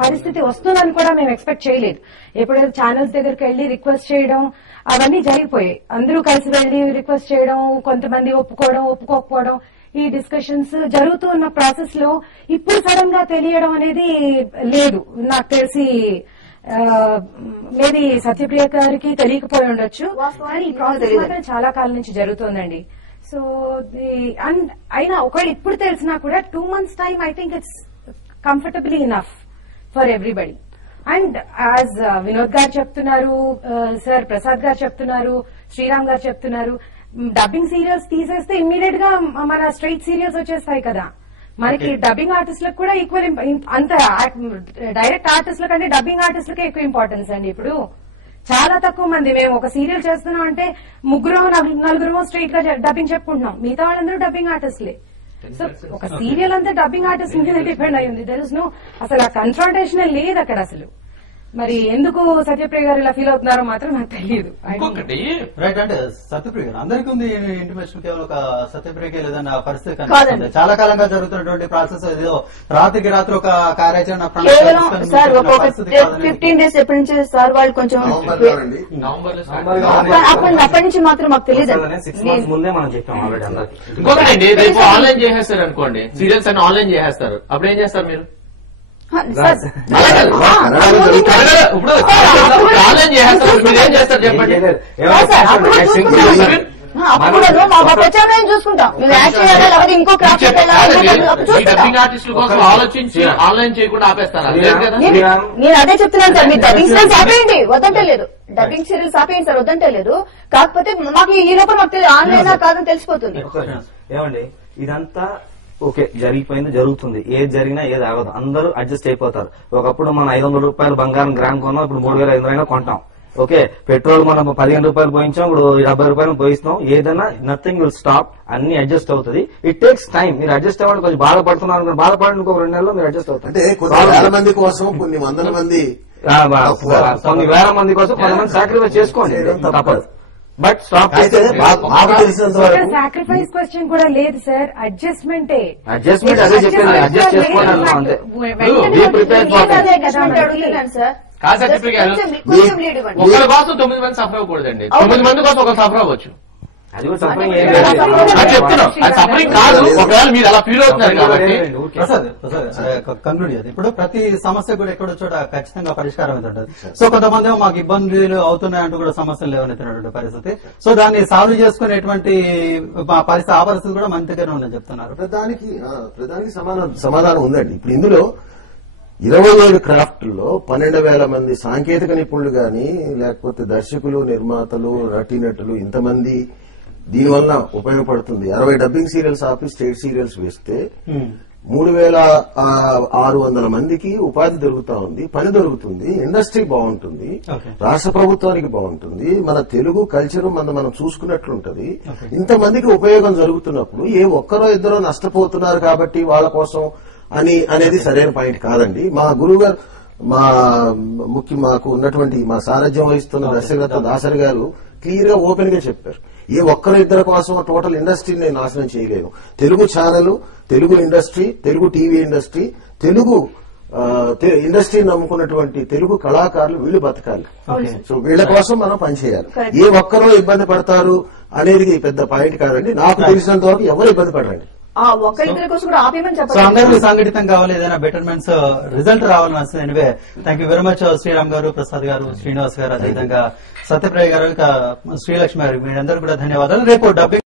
పరిస్థితి వస్తుందని కూడా మేము ఎక్స్పెక్ట్ చేయలేదు. ఎప్పుడైతే ఛానల్స్ దగ్గరికి వెళ్లి రిక్వెస్ట్ చేయడం అవన్నీ జరిగిపోయాయి. అందరూ కలిసి వెళ్లి రిక్వెస్ట్ చేయడం, కొంతమంది ఒప్పుకోవడం, ఒప్పుకోకపోవడం, ఈ డిస్కషన్స్ జరుగుతూ ఉన్న ప్రాసెస్ లో ఇప్పుడు సడన్ గా తెలియడం అనేది లేదు. నాకు తెలిసి మేబీ సత్యప్రియ గారికి తెలియకపోయి ఉండొచ్చు, కానీ ఈ ప్రాసెస్ మాత్రం చాలా కాలం నుంచి జరుగుతోందండి. సో అండ్ అయినా ఒకవేళ ఇప్పుడు తెలిసినా కూడా 2 months time I think it's comfortably enough for everybody. And as Vinod గారు చెప్తున్నారు, సార్ ప్రసాద్ గారు చెప్తున్నారు, శ్రీరామ్ గారు చెప్తున్నారు, డబ్బింగ్ సీరియల్స్ తీసేస్తే ఇమ్మీడియట్ గా మన స్ట్రైట్ సీరియల్స్ వచ్చేస్తాయి కదా. మనకి డబ్బింగ్ ఆర్టిస్టులకు కూడా ఈక్వల్, అంత డైరెక్ట్ ఆర్టిస్టుల కంటే డబ్బింగ్ ఆర్టిస్టులకే ఎక్కువ ఇంపార్టెన్స్ అండి. ఇప్పుడు చాలా తక్కువ మంది, మేము ఒక సీరియల్ చేస్తున్నాం అంటే 3-4 స్ట్రైట్ గా డబ్బింగ్ చెప్పుకుంటున్నాం, మిగతా వాళ్ళందరూ డబ్బింగ్ ఆర్టిస్టులే. సో ఒక సీరియల్ అంతా డబ్బింగ్ ఆర్టిస్ట్ మీద డిపెండ్ అయ్యింది. దెర్ ఇస్ నో, అసలు ఆ కన్ఫ్రంటేషన్ లేదు అక్కడ అసలు. మరి ఎందుకు సత్యప్రియ గారు ఇలా ఫీల్ అవుతున్నారో మాత్రం నాకు తెలియదు. రైట్, అంటే సత్యప్రియ గారు అందరికీ ఉంది ఇంటిమేషన్, కేవలం ఒక సత్యప్రియకే లేదన్న పరిస్థితి కనిపిస్తుంది. చాలా కాలంగా జరుగుతున్నటువంటి ప్రాసెస్ ఏదో రాత్రికి రాత్రి ఒక కార్యాచరణ సార్ 15 days ఎప్పటి నుంచి సార్ వాళ్ళు కొంచెం అప్పటి నుంచి మాత్రం మాకు తెలియదు. 6 months ముందే మనం చెప్పాం ఆల్రెడీ అందరికి. ఇంకొకటండి, రేపు ఆన్లైన్ చేసేస్తారు అనుకోండి, సీరియల్స్ అన్ని ఆన్లైన్ చేసేస్తారు, అప్పుడు ఏం చేస్తారు మీరు? అప్పుడు ప్రచారం చూసుకుంటాం. ఇంకో డబ్బింగ్ ఆర్టిస్టుల కోసం ఆలోచించి ఆన్లైన్ చేయకుండా ఆపేస్తారా? నేను అదే చెప్తున్నాను సార్, మీరు డబ్బింగ్ సీరియల్స్ ఆపేయండి, వద్దంటే లేదు. డబ్బింగ్ సీరియల్స్ ఆపేయండి సార్, వద్దంటే లేదు. కాకపోతే మాకు ఈ లోపల మాకు ఆన్లైన్ కాదని తెలిసిపోతుంది. ఏమండి, ఇదంతా ఓకే జరిగిపోయింది, జరుగుతుంది. ఏది జరిగినా ఏది ఆగదు, అందరూ అడ్జస్ట్ అయిపోతారు. ఒకప్పుడు మనం 500 రూపాయలు బంగారం గ్రామ్ కొన్నాం, ఇప్పుడు 3500 కొంటాం. ఓకే, పెట్రోల్ మనం 15 రూపాయలు పోయించాం, ఇప్పుడు 70 రూపాయలు పోయిస్తాం. ఏదైనా నథింగ్ విల్ స్టాప్, అన్ని అడ్జస్ట్ అవుతుంది. It takes time. మీరు అడ్జస్ట్ అవ్వడం కొంచెం బాధపడుతున్నారు, బాధపడండి, ఇంకో 2 నెలల్లో మీరు అడ్జస్ట్ అవుతారు. అంటే కొన్ని వేల మంది కోసం, కొన్ని వందల మంది, కొన్ని వేల మంది కోసం కొంతమంది సాక్రిఫైస్ చేసుకోండి, తప్పదు. బట్ స్టాప్ సాక్రిఫైస్ క్వశ్చన్ కూడా లేదు సార్, అడ్జస్ట్మెంటే. అడ్జస్ట్మెంట్ అదే చెప్పింది, అడ్జస్ట్ చేసుకోండి అంతే. కాదు సర్టిఫికేట్, ఒకరి కోసం 9 మంది సఫర్ అవ్వకూడదండి, 9 మంది కోసం ఒక సఫర్ అవ్వచ్చు. అది కూడా suffering ఏం అది లేదు. అది చెప్తున్నాం, అది సఫరింగ్ కాదు. ఒకవేళ మీరు అలా ఫీల్ అవుతున్నారు కాబట్టి ప్రసాద్ కంక్లూడ్ చేయాలి. ఇప్పుడు ప్రతి సమస్య కూడా ఎక్కడో చోట ఖచ్చితంగా పరిష్కారం అయితే ఉంటుంది. సో కొంతమంది మాకు ఇబ్బందులు అవుతున్నాయంటూ కూడా సమస్యలు లేవనెత్తినటువంటి పరిస్థితి. సో దాన్ని సాల్వ్ చేసుకునేటువంటి పరిస్థితి, ఆ పరిస్థితి కూడా మన దగ్గర ఉందని చెప్తున్నారు. ప్రధానికి సమాధానం ఉందండి. ఇప్పుడు ఇందులో 27 క్రాఫ్ట్లో 12,000 మంది సాంకేతిక నిపుణులు గాని, లేకపోతే దర్శకులు, నిర్మాతలు, నటీనటులు ఇంతమంది దీనివల్ల ఉపయోగపడుతుంది. 60 డబ్బింగ్ సీరియల్స్ ఆపి స్టేట్ సీరియల్స్ వేస్తే 3,600 మందికి ఉపాధి దొరుకుతా ఉంది, పని దొరుకుతుంది, ఇండస్ట్రీ బాగుంటుంది, రాష్ట్ర ప్రభుత్వానికి బాగుంటుంది, మన తెలుగు కల్చర్ మనం చూసుకున్నట్లుంటది. ఇంతమందికి ఉపయోగం జరుగుతున్నప్పుడు ఏ ఒక్కరో ఇద్దరో నష్టపోతున్నారు కాబట్టి వాళ్ళ కోసం అనేది సరైన పాయింట్ కాదండి. మా గురువు గారు, మాకు ఉన్నటువంటి మా సారథ్యం వహిస్తున్న దర్శకరత్న దాసరి గారు క్లియర్ గా ఓపెన్ గా చెప్పారు. ఏ ఒక్కరు ఇద్దరి కోసం టోటల్ ఇండస్ట్రీని నేను నాశనం చేయలేను. Telugu channel, Telugu industry, Telugu TV industry, Telugu ఇండస్ట్రీని నమ్ముకున్నటువంటి తెలుగు కళాకారులు వీళ్ళు బతకాలి. సో వీళ్ళ కోసం మనం పనిచేయాలి. ఏ ఒక్కరో ఇబ్బంది పడతారు అనేది పెద్ద పాయింట్ కాదండి. నాకు తెలిసినంత వరకు ఎవరు ఇబ్బంది పడరండి. ఒక్కరిద్దరి కోసం కూడా ఆపేమని సో చెప్పాలి. అందరికీ సంఘటితం కావాలి, ఏదైనా బెటర్మెంట్స్ రిజల్ట్ రావాలని వస్తుంది. Anyway thank you very much Sriram garu, Prasad గారు, శ్రీనివాస్ గారు, అదేవిధంగా సత్యప్రియ గారు, శ్రీలక్ష్మి గారు, మీరందరూ కూడా ధన్యవాదాలు. రేపు డబ్బింగ్